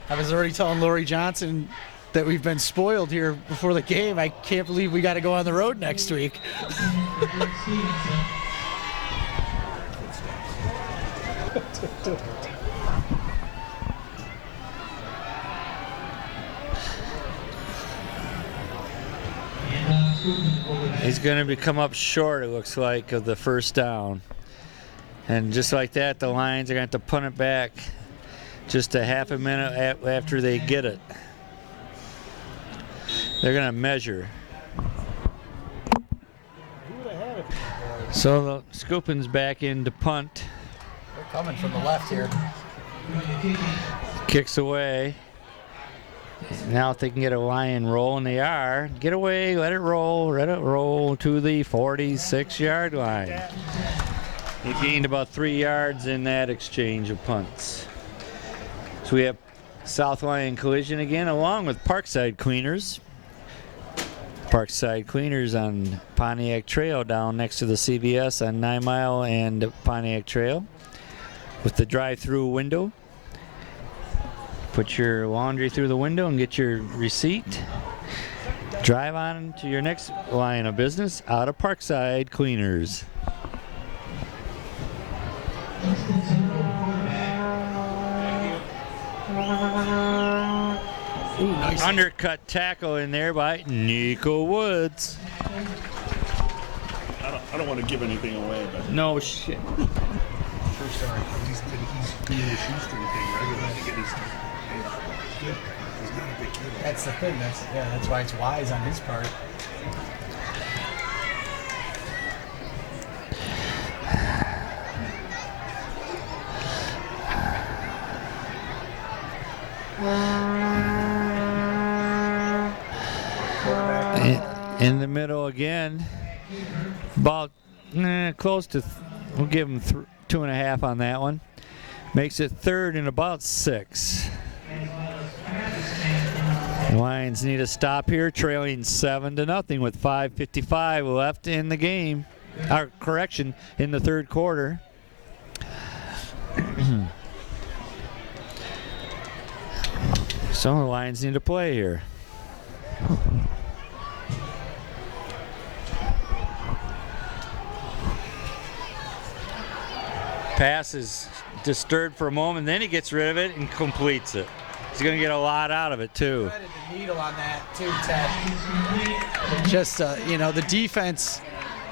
I was already telling Lori Johnson that we've been spoiled here before the game. I can't believe we got to go on the road next week. He's going to come up short, it looks like, of the first down. And just like that, the Lions are going to have to punt it back just a half a minute after they get it. They're going to measure. So the Scoopin's back in to punt. They're coming from the left here. Kicks away. Now if they can get a Lion roll, and they are, get away, let it roll to the 46-yard line. They gained about 3 yards in that exchange of punts. So we have South Lyon Collision again, along with Parkside Cleaners. Parkside Cleaners on Pontiac Trail down next to the CVS on 9 Mile and Pontiac Trail with the drive-through window. Put your laundry through the window and get your receipt. Drive on to your next line of business out of Parkside Cleaners. Ooh, nice. Undercut tackle in there by Nico Woods. I don't want to give anything away, but no shit. True story. He's doing the shoestring thing regularly to get his. He's not a big kid. That's the thing. That's why it's wise on his part. In the middle again, about close to, we'll give him 2.5 on that one. Makes it third and about 6. Lions need a stop here, trailing 7-0 with 5:55 left in the game. Correction, in the third quarter. So the Lions need to play here. Pass is disturbed for a moment, then he gets rid of it and completes it. He's going to get a lot out of it, too. Threaded the needle on that, too, Ted. Just, the defense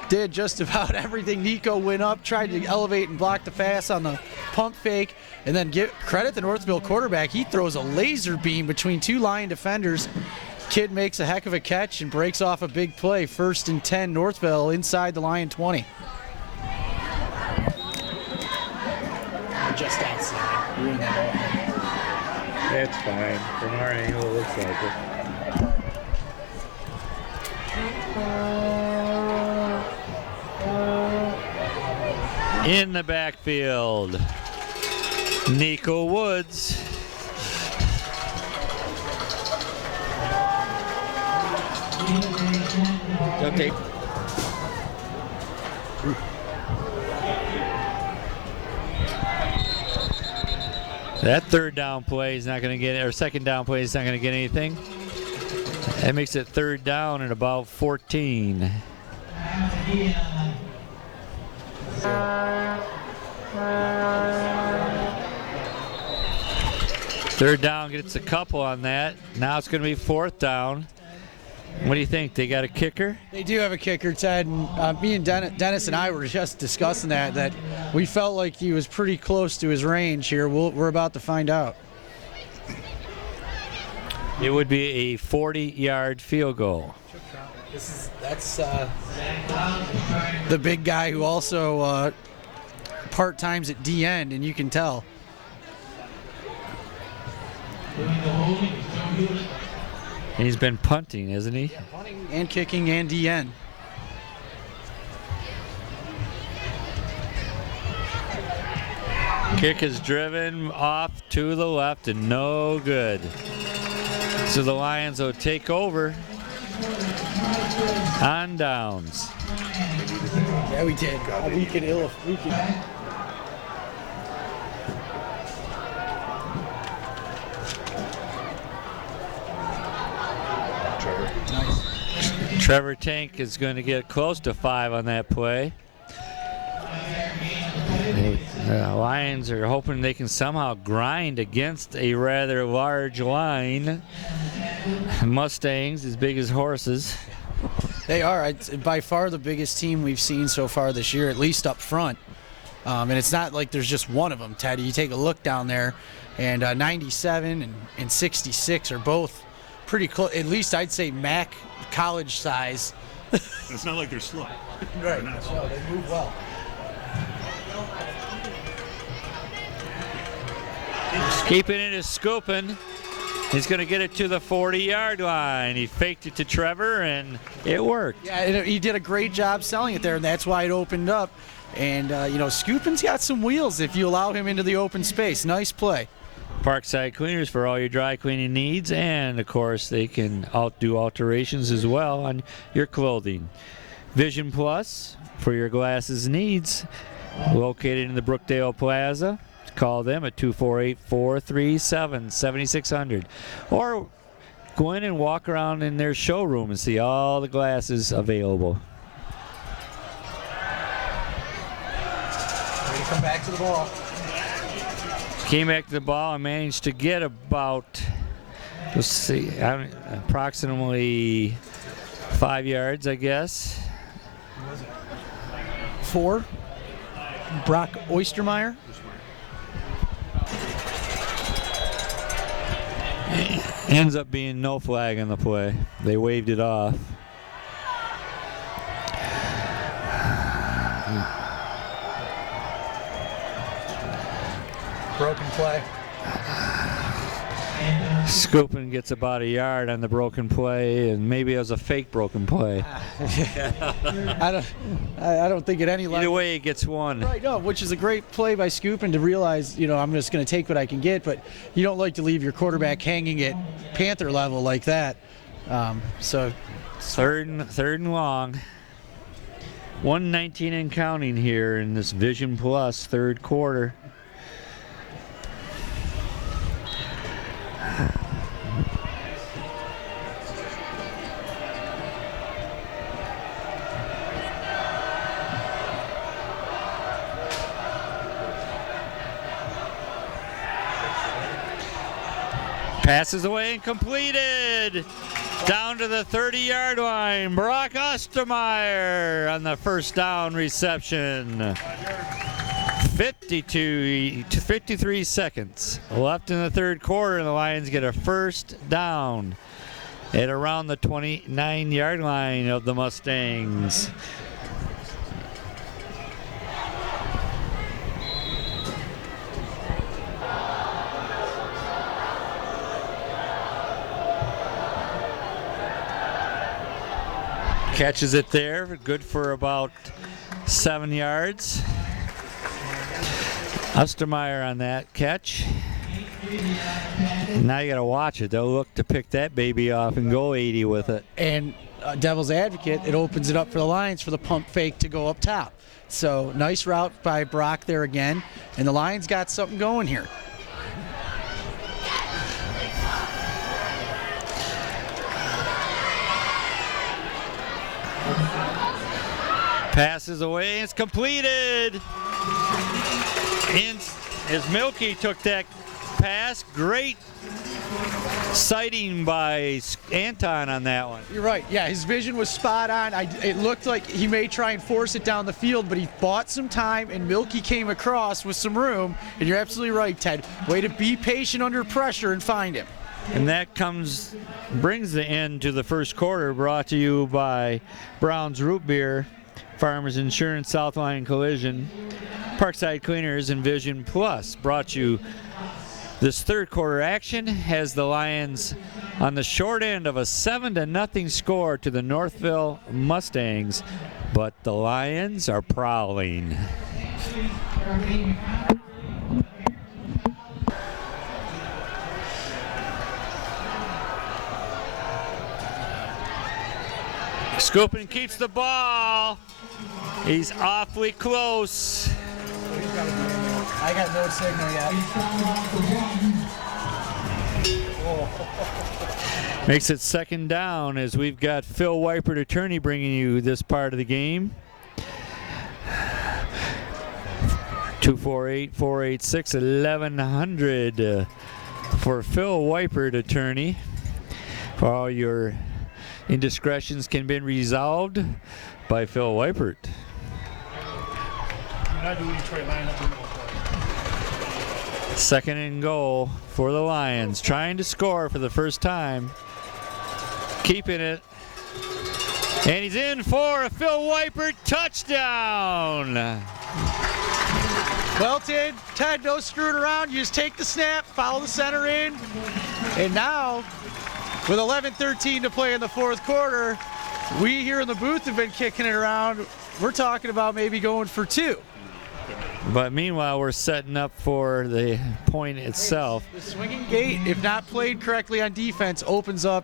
did just about everything. Nico went up, tried to elevate and block the pass on the pump fake, and then give credit to Northville quarterback. He throws a laser beam between 2 Lion defenders. Kid makes a heck of a catch and breaks off a big play. 1st and 10, Northville inside the Lion 20. Just outside. Ruined that all. That's fine. From our angle, it looks like it. In the backfield, Nico Woods. Okay. That third down play is not going to get, or second down play is not going to get anything. That makes it third down at about 14. Third down gets a couple on that. Now it's going to be fourth down. What do you think? They got a kicker? They do have a kicker, Ted. And, me and Dennis and I were just discussing that we felt like he was pretty close to his range here. We're about to find out. It would be a 40-yard field goal. That's the big guy who also part-times at D-end, and you can tell. He's been punting, isn't he? Yeah, punting and kicking and D-end. Kick is driven off to the left and no good. So the Lions will take over on downs. Yeah, we did. We could ill. Trevor Tank is going to get close to 5 on that play. The Lions are hoping they can somehow grind against a rather large line. Mustangs as big as horses. They are. It's by far the biggest team we've seen so far this year, at least up front. And it's not like there's just one of them, Teddy. You take a look down there, and 97 and 66 are both pretty close. At least I'd say MAC college size. It's not like they're slow. Right. No, they move well. Keeping it is Scoopin. He's going to get it to the 40-yard line. He faked it to Trevor, and it worked. Yeah, he did a great job selling it there, and that's why it opened up. And, Scoopin's got some wheels if you allow him into the open space. Nice play. Parkside Cleaners for all your dry cleaning needs, and, of course, they can do alterations as well on your clothing. Vision Plus for your glasses needs, located in the Brookdale Plaza. Call them at 248-437-7600. Or go in and walk around in their showroom and see all the glasses available. Ready to come back to the ball. Came back to the ball and managed to get about, let's see, approximately 5 yards, I guess. 4. Brock Oystermeyer. Ends up being no flag on the play. They waved it off. Broken play. Scoopin gets about a yard on the broken play, and maybe it was a fake broken play. I don't think at any level. Either way, it gets one. Right, no, which is a great play by Scoopin to realize, I'm just going to take what I can get, but you don't like to leave your quarterback hanging at Panther level like that. So third and long. 1:19 and counting here in this Vision Plus third quarter. Passes away and completed. Down to the 30-yard line. Brock Ostermeyer on the first down reception. 53 seconds left in the third quarter, and the Lions get a first down at around the 29-yard line of the Mustangs. Catches it there, good for about 7 yards. Ostermeyer on that catch. Now you got to watch it. They'll look to pick that baby off and go 80 with it. And devil's advocate, it opens it up for the Lions for the pump fake to go up top. So nice route by Brock there again, and the Lions got something going here. Passes away, it's completed. And as Milky took that pass. Great sighting by Anton on that one. You're right. Yeah, his vision was spot on. It looked like he may try and force it down the field, but he bought some time, and Milky came across with some room. And you're absolutely right, Ted. Way to be patient under pressure and find him. And that brings the end to the first quarter, brought to you by Brown's Root Beer, Farmers Insurance, South Lyon Collision, Parkside Cleaners, and Vision Plus. Brought you this third quarter action has the Lions on the short end of a 7-0 score to the Northville Mustangs, but the Lions are prowling. Scoopin keeps the ball. He's awfully close. I got no signal yet. Makes it second down as we've got Phil Weipert, attorney, bringing you this part of the game. 248-486-1100 for Phil Weipert, attorney. For all your indiscretions can be resolved by Phil Weipert. Second and goal for the Lions, trying to score for the first time. Keeping it. And he's in for a Phil Weipert touchdown. Well, Ted, no screwing around. You just take the snap, follow the center in. And now, with 11:13 to play in the fourth quarter, we here in the booth have been kicking it around. We're talking about maybe going for two. But meanwhile, we're setting up for the point itself. The swinging gate, if not played correctly on defense, opens up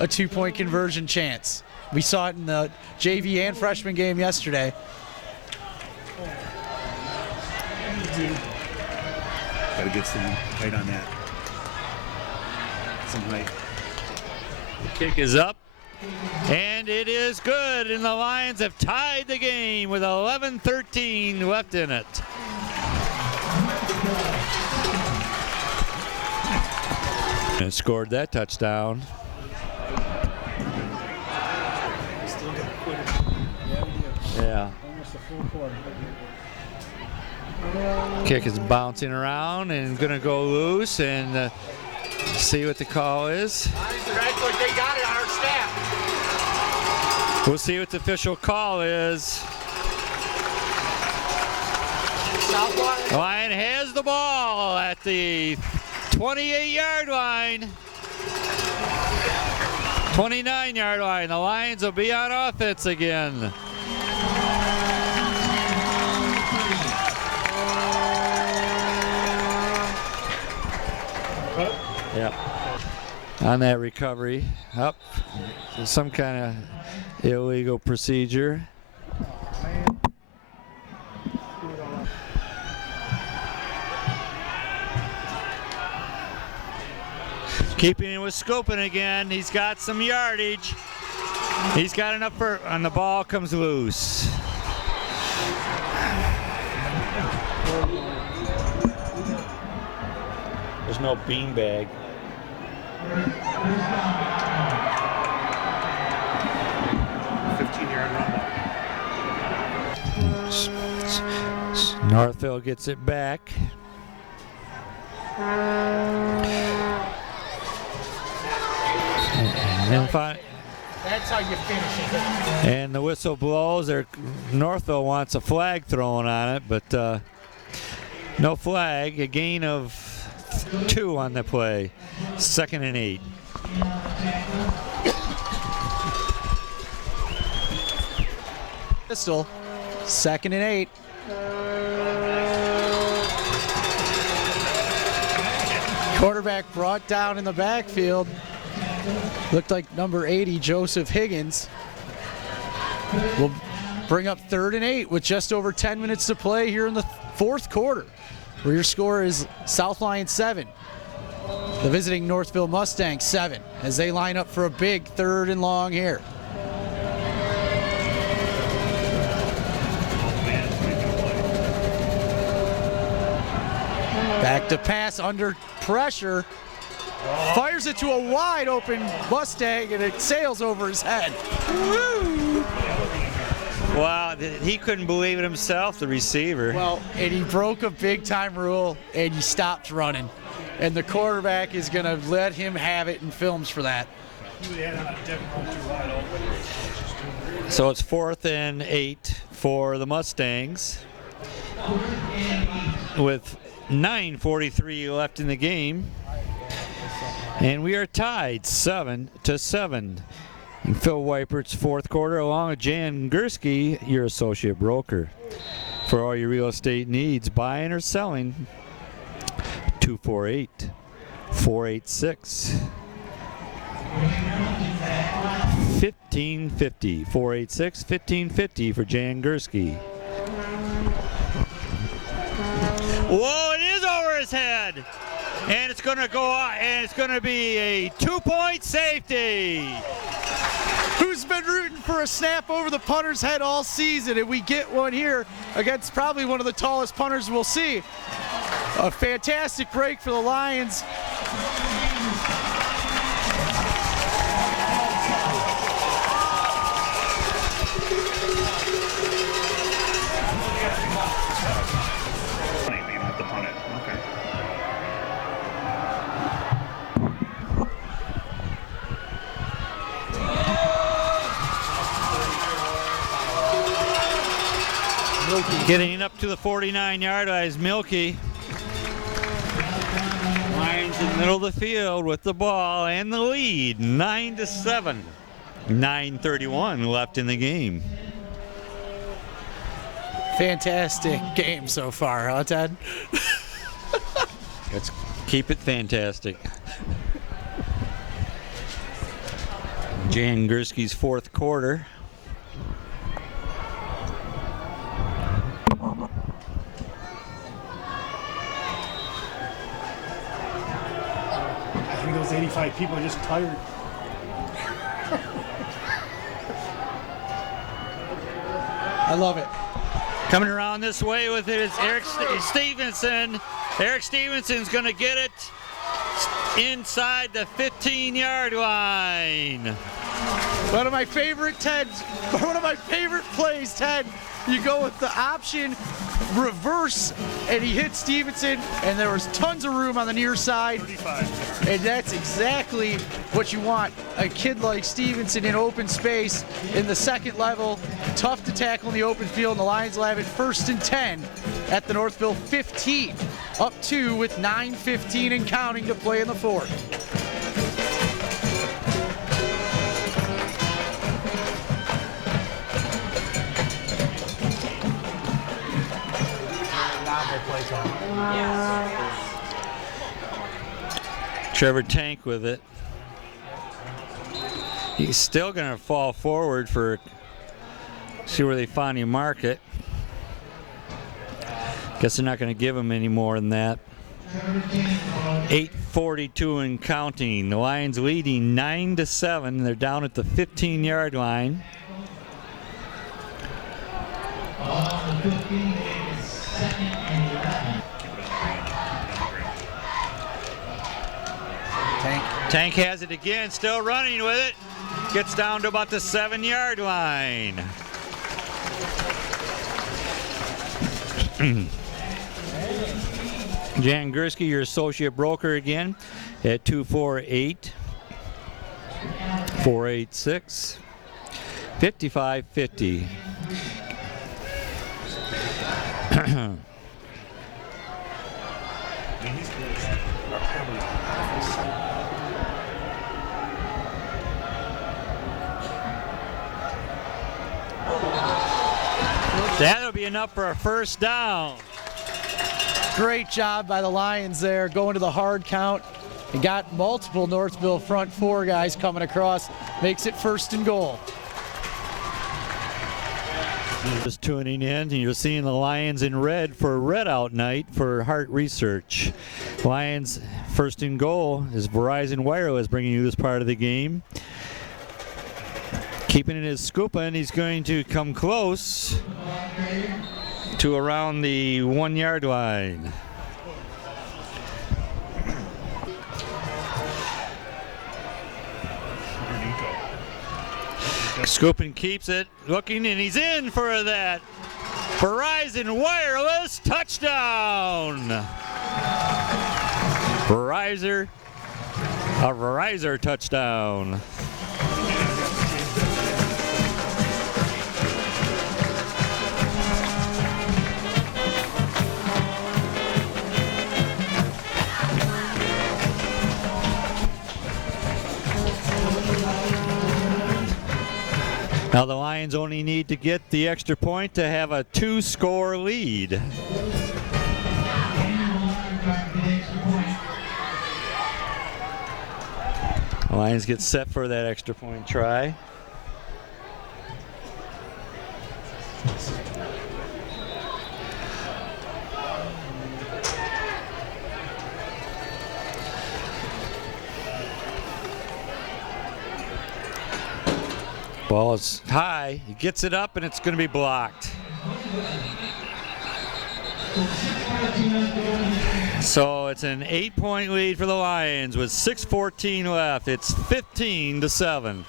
a two-point conversion chance. We saw it in the JV and freshman game yesterday. Got to get some height on that. Some height. The kick is up, and it is good, and the Lions have tied the game with 11:13 left in it. And scored that touchdown. Yeah. Almost a full quarter. Kick is bouncing around and gonna go loose, and see what the call is. They got it on our staff. We'll see what the official call is. Lion has the ball at the 28-yard line. 29-yard line. The Lions will be on offense again. Yep. On that recovery, up some kind of illegal procedure. Keeping it with Scopin again. He's got some yardage. He's got enough for, and the ball comes loose. There's no beanbag. 15-yard run. Northville gets it back. And That's how you finish it. And the whistle blows. Northville wants a flag thrown on it, but no flag. A gain of 2 on the play. 2nd and 8. Pistol. 2nd and 8. Quarterback brought down in the backfield. Looked like number 80, Joseph Higgins. Will bring up 3rd and 8 with just over 10 minutes to play here in the fourth quarter, where your score is South Lyon 7. The visiting Northville Mustangs 7 as they line up for a big 3rd and long here. Back to pass under pressure. Fires it to a wide open Mustang and it sails over his head. Woo! Wow, he couldn't believe it himself, the receiver. Well, and he broke a big time rule and he stopped running. And the quarterback is going to let him have it in films for that. So it's 4th and 8 for the Mustangs with 9:43 left in the game. And we are tied 7-7. And Phil Weipert's fourth quarter, along with Jan Gursky, your associate broker. For all your real estate needs, buying or selling, 248-486. 1550, 486-1550 for Jan Gursky. Whoa, it is over his head. And it's going to go out, and it's going to be a 2-point safety. Who's been rooting for a snap over the punter's head all season? And we get one here against probably one of the tallest punters we'll see. A fantastic break for the Lions. Getting up to the 49-yard line is Milky. Lions in the middle of the field with the ball and the lead, 9-7. 9:31 left in the game. Fantastic game so far, huh, Ted? Let's keep it fantastic. Jan Gursky's fourth quarter. I think those 85 people are just tired. I love it. Coming around this way with it is Eric Stevenson. Eric Stevenson's going to get it inside the 15-yard line. One of my favorite plays, Ted. You go with the option reverse, and he hit Stevenson, and there was tons of room on the near side. 35. And that's exactly what you want. A kid like Stevenson in open space in the second level, tough to tackle in the open field, and the Lions will have it 1st and 10 at the Northville 15. Up 2 with 9:15 and counting to play in the fourth. Trevor Tank with it. He's still going to fall forward for, see where they finally mark it. Guess they're not going to give him any more than that. 8:42 and counting. The Lions leading 9-7. They're down at the 15-yard line. Tank has it again, still running with it. Gets down to about the 7-yard line. Jan Gursky, your associate broker again, at 248-486-5550. That'll be enough for a first down. Great job by the Lions there, going to the hard count. They got multiple Northville front four guys coming across. Makes it 1st and goal. Just tuning in, and you're seeing the Lions in red for Red Out Night for Heart Research. Lions 1st and goal is Verizon Wireless bringing you this part of the game. Keeping it as Scoopin', he's going to come close to around the 1-yard line. Scooping keeps it, looking, and he's in for that Verizon Wireless touchdown. Verizon touchdown. Now the Lions only need to get the extra point to have a 2-score lead. The Lions get set for that extra point try. Ball is high. He gets it up, and it's going to be blocked. So it's an 8-point lead for the Lions with 6:14 left. It's 15-7.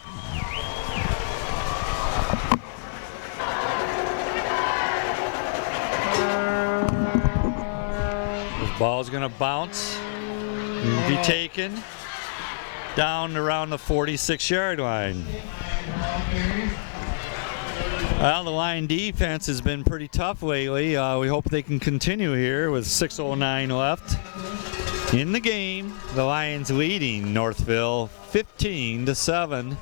This ball's going to bounce and be taken down around the 46-yard line. Well, the Lion defense has been pretty tough lately. We hope they can continue here with 6:09 left in the game. The Lions leading Northville 15-7.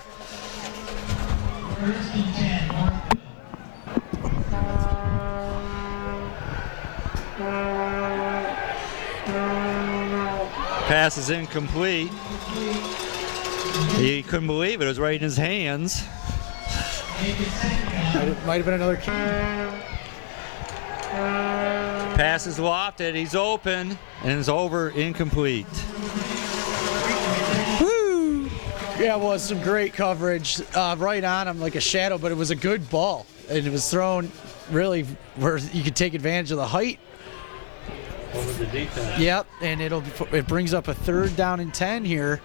Pass is incomplete. He couldn't believe it. It was right in his hands. Might have been another key. Pass is lofted. He's open, and it's over, incomplete. Woo! Yeah, it was some great coverage. Right on him like a shadow, but it was a good ball. And it was thrown really where you could take advantage of the height. Over the defense. Yep, and it brings up a 3rd down and 10 here.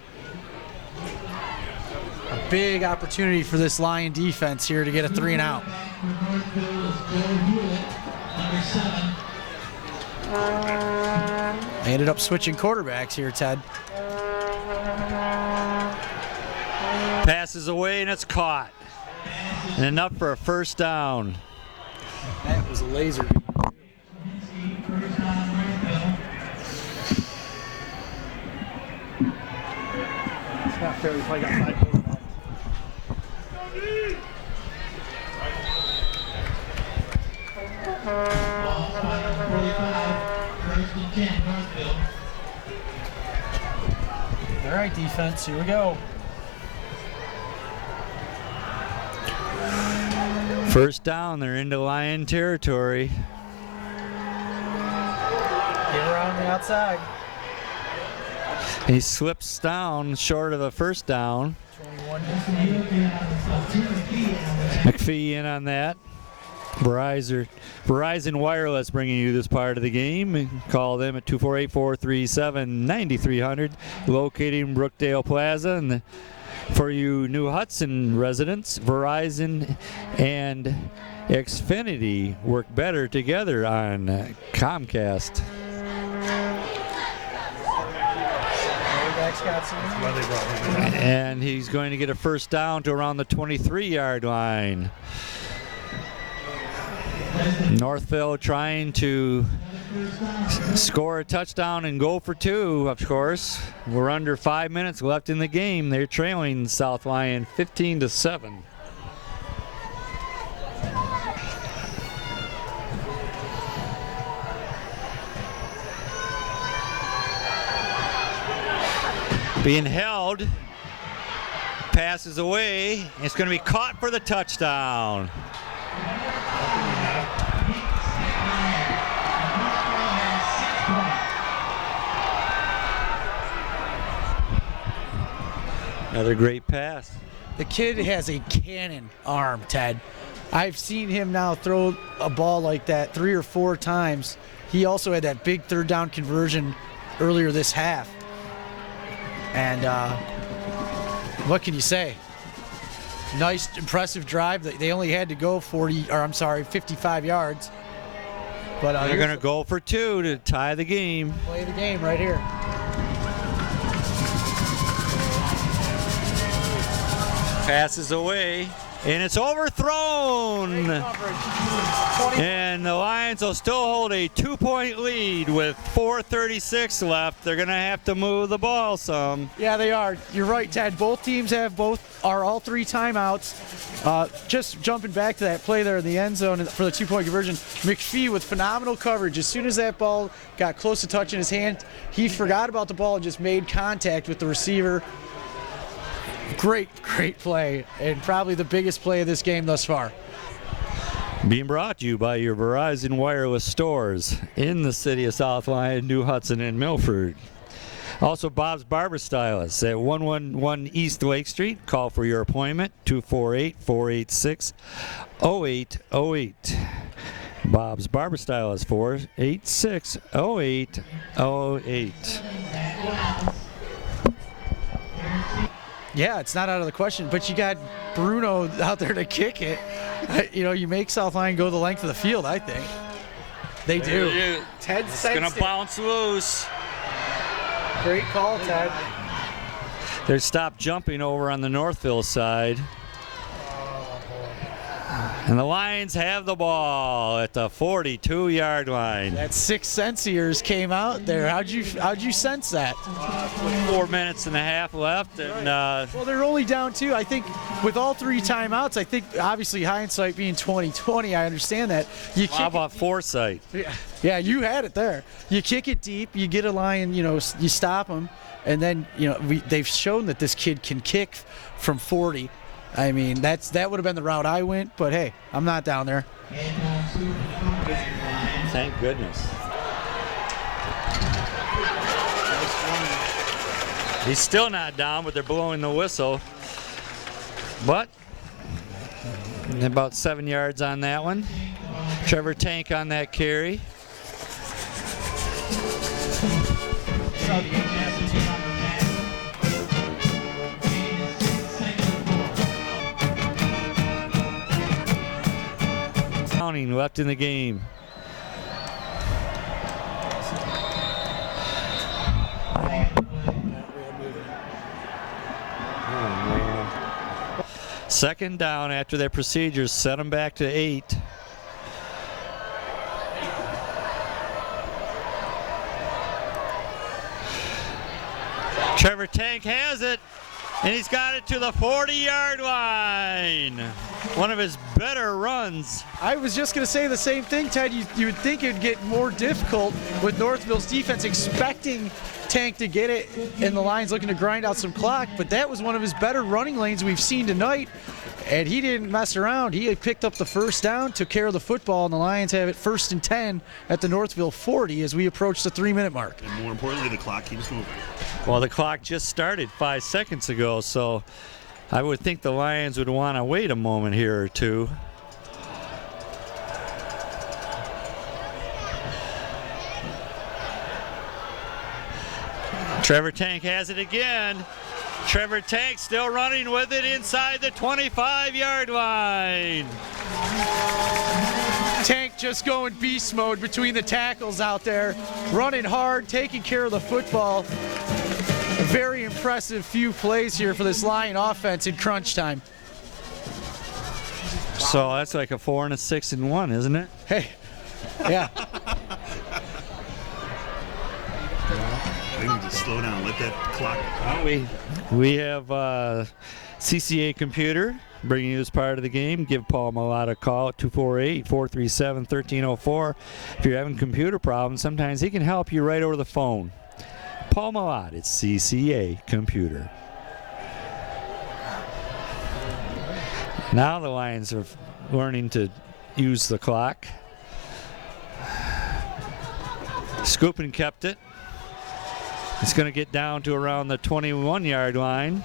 A big opportunity for this Lion defense here to get a 3-and-out. They ended up switching quarterbacks here, Ted. Passes away, and it's caught. And enough for a 1st down. That was a laser. It's not fair. We probably got 5 quarterbacks. All right, defense, here we go. 1st down, they're into Lion territory. Get around the outside. He slips down short of a 1st down. 21. McPhee in on that. Verizon Wireless bringing you this part of the game. Call them at 248-437-9300, located in Brookdale Plaza. And for you New Hudson residents, Verizon and Xfinity work better together on Comcast. And he's going to get a 1st down to around the 23-yard line. Northville trying to score a touchdown and go for 2, of course. We're under 5 minutes left in the game. They're trailing South Lyon 15-7. Being held, passes away. It's going to be caught for the touchdown. Another great pass. The kid has a cannon arm, Ted. I've seen him now throw a ball like that 3 or 4 times. He also had that big 3rd down conversion earlier this half. And what can you say? Nice, impressive drive. They only had to go 55 yards. But they're going to go for 2 to tie the game. Play the game right here. Passes away, and it's overthrown. And the Lions will still hold a 2-point lead with 4:36 left. They're going to have to move the ball some. Yeah, they are. You're right, Ted. Both teams are all 3 timeouts. Just jumping back to that play there in the end zone for the 2-point conversion, McPhee with phenomenal coverage. As soon as that ball got close to touching his hand, he forgot about the ball and just made contact with the receiver. Great play, and probably the biggest play of this game thus far. Being brought to you by your Verizon Wireless stores in the city of South Lyon, New Hudson, and Milford. Also, Bob's Barber Stylist at 111 East Lake Street. Call for your appointment, 248-486-0808. Bob's Barber Stylist, 486-0808. Yeah, it's not out of the question, but you got Bruno out there to kick it. You make South Lyon go the length of the field, I think. They do. It's going to bounce loose. Great call, Ted. They're stopped jumping over on the Northville side. And the Lions have the ball at the 42-yard line. That sixth sense of yours came out there. How'd you sense that? 4 minutes and a half left, and well, they're only down 2. I think with all 3 timeouts, I think obviously hindsight being 20/20, I understand that. How about foresight? Yeah, you had it there. You kick it deep, you get a Lion, you stop them, and then they've shown that this kid can kick from 40. I mean, that would have been the route I went, but hey, I'm not down there. Thank goodness. He's still not down, but they're blowing the whistle. But about 7 yards on that one. Trevor Tank on that carry. Left in the game. Second down after their procedures set them back to 8. Trevor Tank has it, and he's got it to the 40-yard line. One of his better runs. I was just going to say the same thing, Ted. You would think it would get more difficult with Northville's defense expecting Tank to get it and the Lions looking to grind out some clock, but that was one of his better running lanes we've seen tonight, and he didn't mess around. He had picked up the first down, took care of the football, and the Lions have it 1st and 10 at the Northville 40 as we approach the 3-minute mark. And more importantly, the clock keeps moving. Well, the clock just started 5 seconds ago, so I would think the Lions would want to wait a moment here or two. Trevor Tank has it again. Trevor Tank still running with it inside the 25-yard line. Tank just going beast mode between the tackles out there, running hard, taking care of the football. A very impressive few plays here for this Lion offense in crunch time. So that's like a 4 and a 6 and 1, isn't it? Hey, yeah. I think we just slow down, let that clock. We have CCA Computer bringing you this part of the game. Give Paul Malott a call at 248-437-1304. If you're having computer problems, sometimes he can help you right over the phone. Paul Malott, it's CCA Computer. Now the Lions are learning to use the clock. Scoopin kept it. It's going to get down to around the 21-yard line.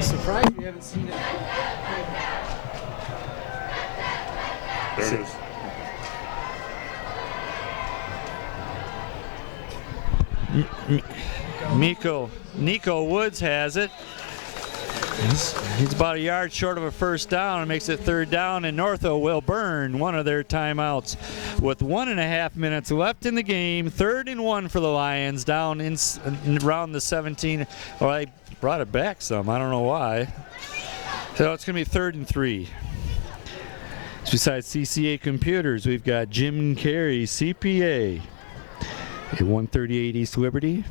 Surprised you haven't seen it. There it is. Nico Woods has it. He's about a yard short of a first down and makes it 3rd down, and Northville will burn one of their timeouts with 1.5 minutes left in the game. 3rd and 1 for the Lions down in around the 17. Well, I brought it back some. I don't know why. So it's going to be 3rd and 3. Besides CCA Computers, we've got Jim Carey, CPA, at 138 East Liberty.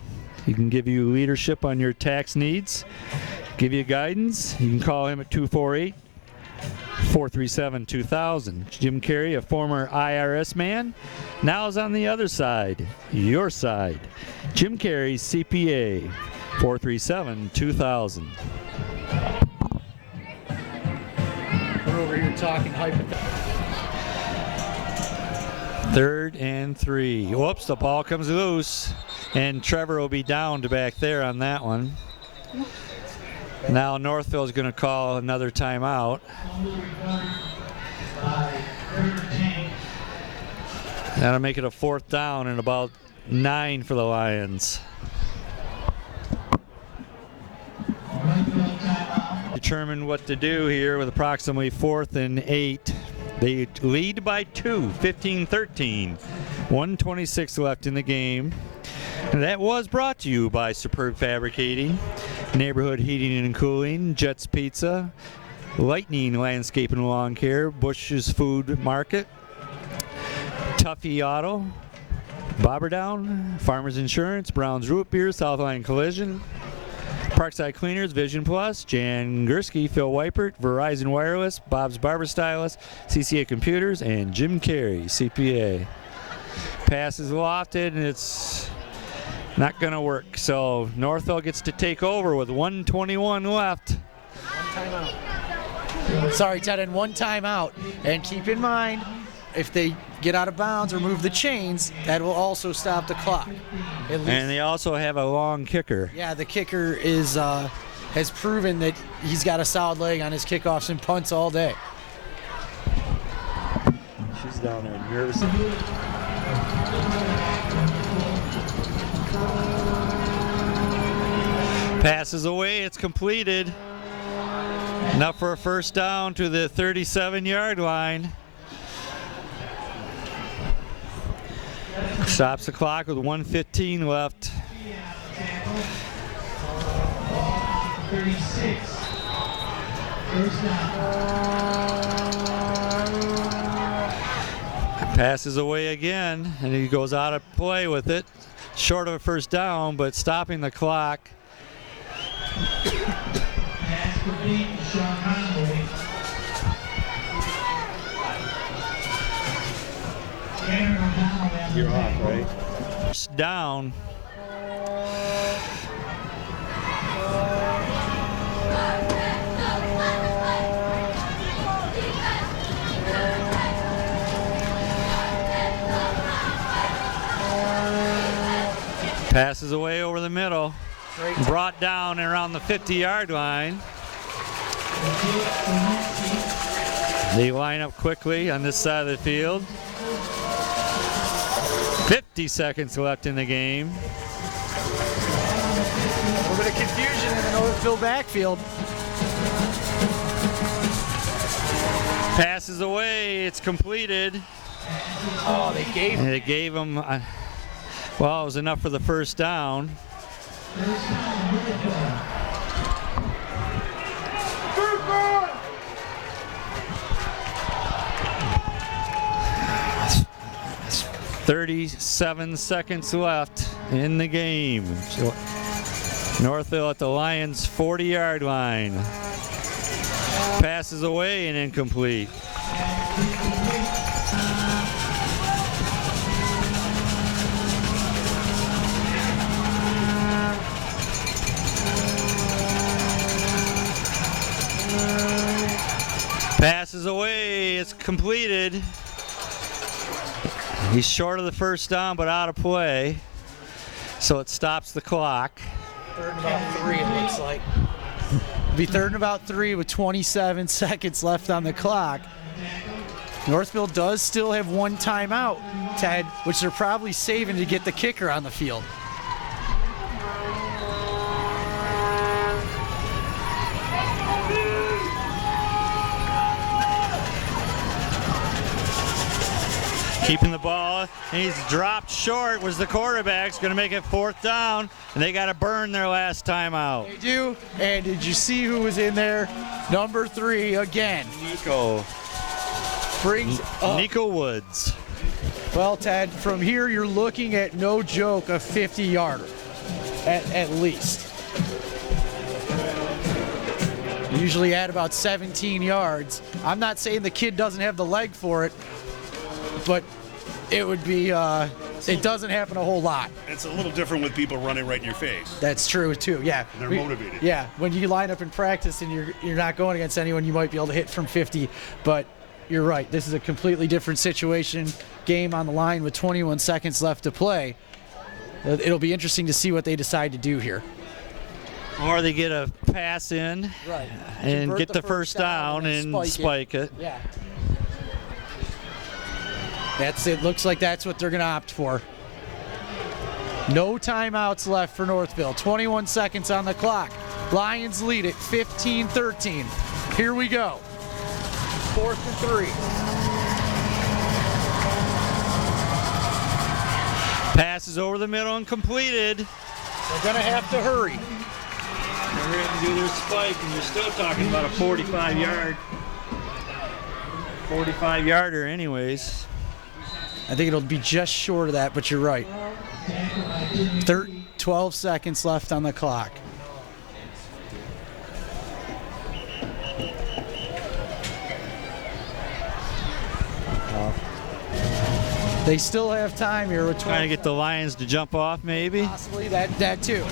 He can give you leadership on your tax needs, give you guidance. You can call him at 248-437-2000. Jim Carey, a former IRS man, now is on the other side, your side. Jim Carey, CPA, 437-2000. We're over here talking hypothetical. 3rd and 3. Whoops, the ball comes loose, and Trevor will be downed back there on that one. Now Northville is going to call another timeout. That'll make it a 4th down and about 9 for the Lions. Determine what to do here with approximately 4th and 8. They lead by 2, 15-13. 1:26 left in the game. And that was brought to you by Superb Fabricating, Neighborhood Heating and Cooling, Jets Pizza, Lightning Landscape and Lawn Care, Bush's Food Market, Tuffy Auto, Bobberdown, Farmers Insurance, Brown's Root Beer, Southline Collision, Parkside Cleaners, Vision Plus, Jan Gursky, Phil Weipert, Verizon Wireless, Bob's Barber Stylist, CCA Computers, and Jim Carey, CPA. Pass is lofted, and it's not going to work. So Northville gets to take over with 1:21 left. One timeout. Sorry, Ted, and 1 timeout. And keep in mind, if they get out of bounds or move the chains, that will also stop the clock. And they also have a long kicker. Yeah, the kicker is has proven that he's got a solid leg on his kickoffs and punts all day. She's down there nervous. Passes away, it's completed. Enough for a 1st down to the 37-yard line. Stops the clock with 1:15 left. 36. Passes away again, and he goes out of play with it. Short of a 1st down, but stopping the clock. You're off, right? Down. Passes away over the middle. Brought down around the 50-yard line. They line up quickly on this side of the field. 50 seconds left in the game. A little bit of confusion in the Northville backfield. Passes away. It's completed. Oh, they gave him. Well, it was enough for the 1st down. It's 37 seconds left in the game. So Northville at the Lions' 40-yard line. Passes away and incomplete. Passes away, it's completed. He's short of the 1st down, but out of play. So it stops the clock. 3rd and about 3, it looks like. It'll be 3rd and about 3 with 27 seconds left on the clock. Northville does still have 1 timeout, Ted, which they're probably saving to get the kicker on the field. Keeping the ball, and he's dropped short. Was the quarterback's going to make it 4th down, and they got to burn their last timeout. They do, and did you see who was in there? Number 3 again. Nico. Brings up. Nico Woods. Well, Ted, from here you're looking at, no joke, a 50-yarder at least. Usually at about 17 yards. I'm not saying the kid doesn't have the leg for it, but it would be, it doesn't happen a whole lot. It's a little different with people running right in your face. That's true too, yeah. They're motivated. Yeah, when you line up in practice and you're not going against anyone, you might be able to hit from 50, but you're right. This is a completely different situation. Game on the line with 21 seconds left to play. It'll be interesting to see what they decide to do here. Or they get a pass in and Convert get the first down and spike it. Yeah. That's it. Looks like that's what they're going to opt for. No timeouts left for Northville. 21 seconds on the clock. Lions lead it 15-13. Here we go. 4th and 3. Passes over the middle and completed. They're going to have to hurry. They're going to do their spike, and you're still talking about a 45-yarder anyways. I think it'll be just short of that, but you're right. 12 seconds left on the clock. They still have time here. With Trying to get the Lions to jump off, maybe. Possibly that too.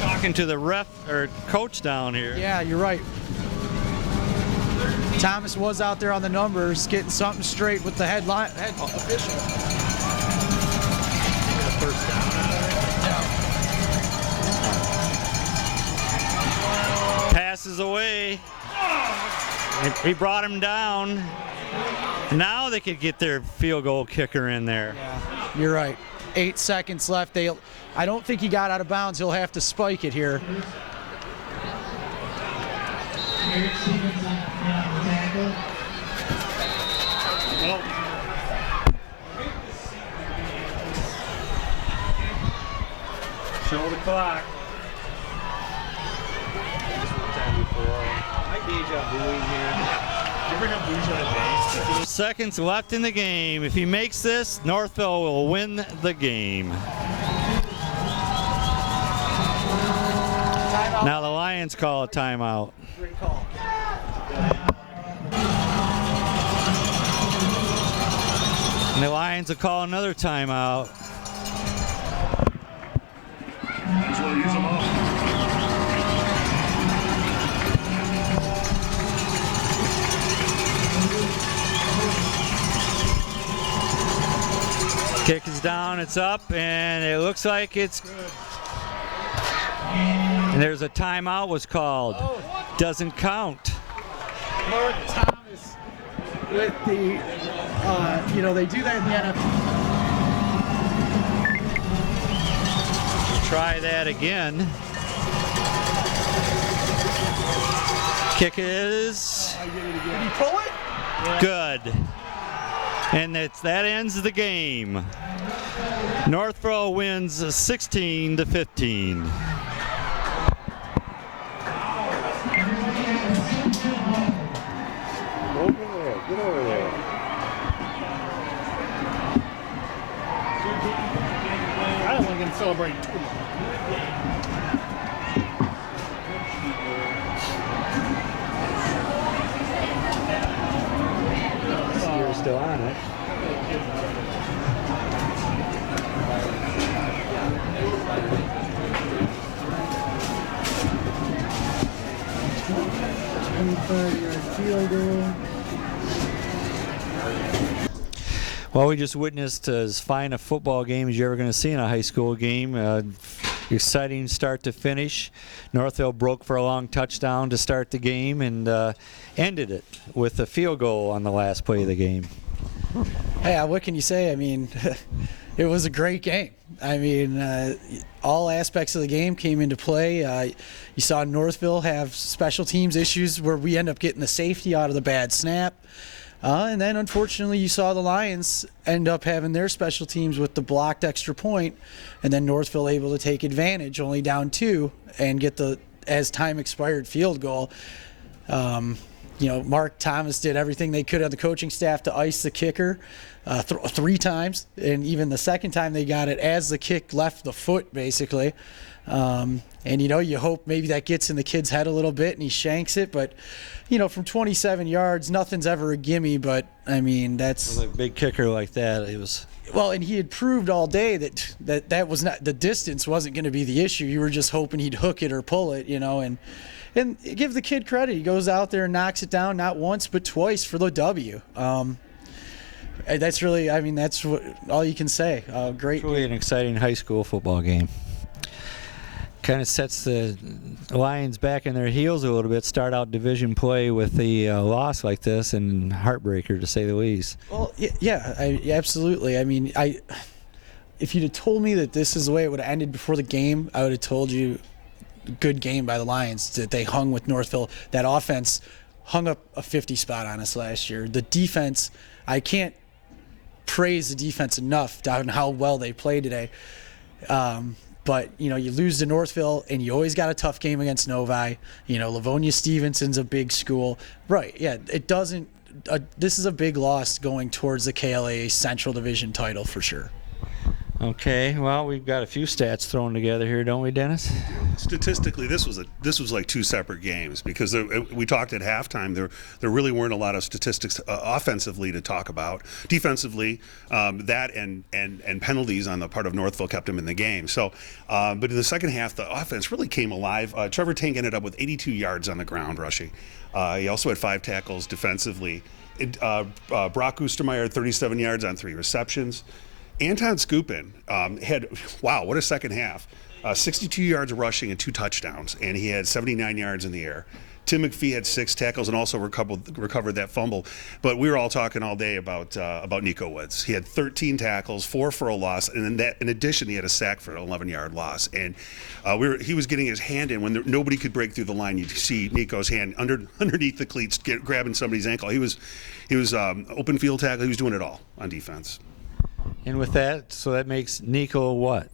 Talking to the ref or coach down here. Yeah, you're right. Thomas was out there on the numbers, getting something straight with the head official. First down. Passes away. He brought him down. Now they could get their field goal kicker in there. Yeah, you're right. 8 seconds left. I don't think he got out of bounds. He'll have to spike it here. Show the clock. Seconds left in the game. If he makes this, Northville will win the game. Timeout. Now the Lions call a timeout. Great call. And the Lions will call another timeout. Might as well use them all. Kick is down, it's up, and it looks like it's good. And there's a timeout was called. Doesn't count. Mark Thomas with the, they do that in the NFL. Try that again. Kick is Did he pull it? good. And that ends the game. Northville wins 16-15. Get over there. I don't want to celebrate too much. You're still on it. Well, we just witnessed as fine a football game as you're ever going to see in a high school game. Exciting start to finish. Northville broke for a long touchdown to start the game and ended it with a field goal on the last play of the game. Hey, what can you say? I mean, it was a great game. I mean, all aspects of the game came into play. You saw Northville have special teams issues where we end up getting the safety out of the bad snap. And then, unfortunately, you saw the Lions end up having their special teams with the blocked extra point, and then Northville able to take advantage, only down 2, and get the, as time expired, field goal. Mark Thomas did everything they could on the coaching staff to ice the kicker 3 times, and even the second time they got it as the kick left the foot, basically. And you hope maybe that gets in the kid's head a little bit and he shanks it, but from 27 yards, nothing's ever a gimme. But I mean, that's with a big kicker like that. It was well, and he had proved all day that was not, the distance wasn't going to be the issue. You were just hoping he'd hook it or pull it, and give the kid credit. He goes out there and knocks it down, not once but twice for the W. That's really, that's all you can say. Great. Truly an exciting high school football game. Kind of sets the Lions back in their heels a little bit. Start out division play with the loss like this, and heartbreaker to say the least. Well, yeah, absolutely. If you'd have told me that this is the way it would have ended before the game, I would have told you, good game by the Lions, that they hung with Northville. That offense hung up a 50 spot on us last year. The defense, I can't praise the defense enough on how well they played today. But, you lose to Northville, and you always got a tough game against Novi. Livonia Stevenson's a big school. Right, yeah, it doesn't this is a big loss going towards the KLA Central Division title for sure. Okay, well, we've got a few stats thrown together here, don't we, Dennis? Statistically, this was like 2 separate games, because we talked at halftime. There really weren't a lot of statistics offensively to talk about. Defensively, that and penalties on the part of Northville kept them in the game. So, but in the second half, the offense really came alive. Trevor Tank ended up with 82 yards on the ground rushing. He also had 5 tackles defensively. Brock Oostermeyer had 37 yards on 3 receptions. Anton Skupin had, wow, what a second half. 62 yards rushing and 2 touchdowns, and he had 79 yards in the air. Tim McPhee had 6 tackles and also recovered that fumble. But we were all talking all day about Nico Woods. He had 13 tackles, 4 for a loss, and in addition, he had a sack for an 11-yard loss. And he was getting his hand in when nobody could break through the line. You'd see Nico's hand underneath the cleats, grabbing somebody's ankle. He was open field tackle. He was doing it all on defense. And with that, so that makes Nico what?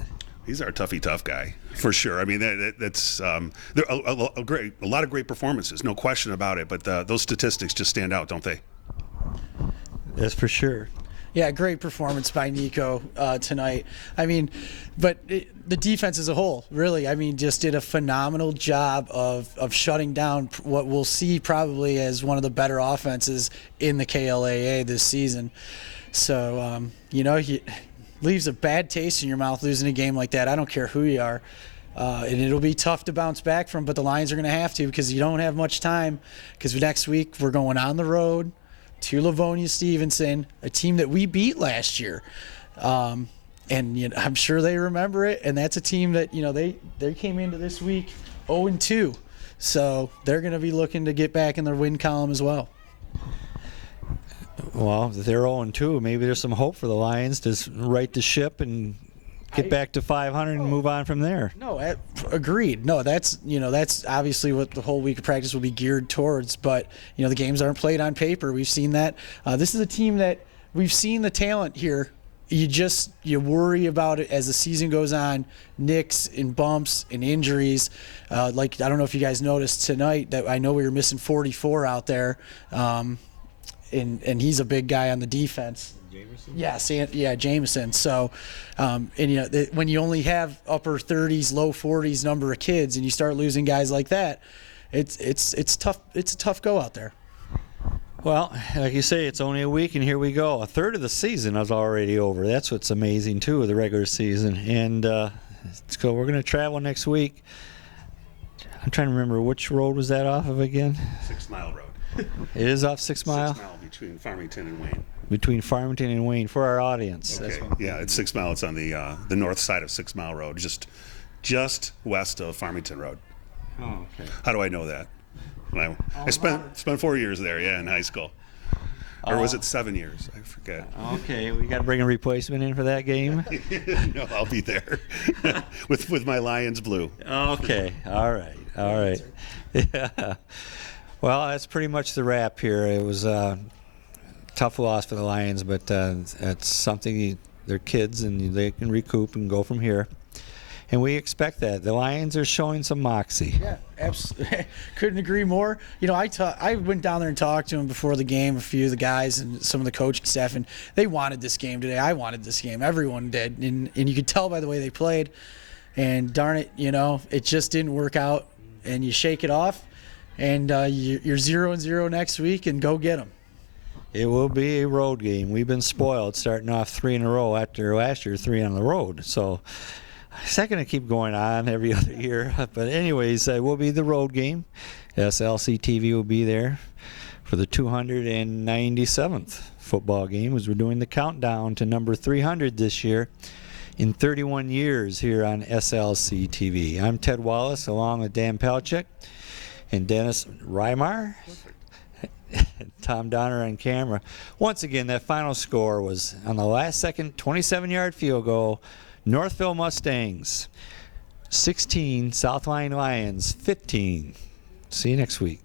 He's our tough guy, for sure. I mean, that's there are a lot of great performances, no question about it. But those statistics just stand out, don't they? That's for sure. Yeah, great performance by Nico tonight. But the defense as a whole, really, just did a phenomenal job of shutting down what we'll see probably as one of the better offenses in the KLAA this season. So, he leaves a bad taste in your mouth losing a game like that. I don't care who you are. And it'll be tough to bounce back from, but the Lions are going to have to, because you don't have much time, because next week we're going on the road to Livonia Stevenson, a team that we beat last year. And I'm sure they remember it, and that's a team that, they came into this week 0-2. So they're going to be looking to get back in their win column as well. Well, if they're 0-2, maybe there's some hope for the Lions to right the ship and get back to 500 and move on from there. No, agreed. No, that's obviously what the whole week of practice will be geared towards. But the games aren't played on paper. We've seen that. This is a team that we've seen the talent here. You worry about it as the season goes on, nicks and bumps and injuries. I don't know if you guys noticed tonight that I know we were missing 44 out there. And he's a big guy on the defense. Jameson? Yeah, Jameson. So, when you only have upper 30s, low 40s number of kids, and you start losing guys like that, it's tough. It's a tough go out there. Well, like you say, it's only a week, and here we go. A third of the season is already over. That's what's amazing too, of the regular season. And so we're going to travel next week. I'm trying to remember which road was that off of again. 6 Mile Road. It is off 6 Mile? 6 Mile between Farmington and Wayne. Between Farmington and Wayne, for our audience. Okay. Yeah, it's 6 Mile. It's on the north side of 6 Mile Road, just west of Farmington Road. Oh, okay. How do I know that? I spent 4 years there, in high school. Or was it 7 years? I forget. Okay, we got to bring a replacement in for that game? No, I'll be there with my Lions blue. Okay, all right. Yeah. Well, that's pretty much the wrap here. It was tough loss for the Lions, but it's something they're kids and they can recoup and go from here. And we expect that. The Lions are showing some moxie. Yeah, absolutely. Couldn't agree more. You know, I went down there and talked to them before the game, a few of the guys and some of the coaching staff, and they wanted this game today. I wanted this game. Everyone did. And you could tell by the way they played. And darn it, you know, it just didn't work out. And you shake it off, and you're 0-0 next week, and go get them. It will be a road game. We've been spoiled starting off 3 in a row after last year, 3 on the road. So it's not going to keep going on every other year. But anyways, it will be the road game. SLC-TV will be there for the 297th football game as we're doing the countdown to number 300 this year in 31 years here on SLC-TV. I'm Ted Wallace along with Dan Palchik and Dennis Reimar. Tom Donner on camera. Once again, that final score was on the last second 27-yard field goal. Northville Mustangs 16, South Lyon Lions 15. See you next week.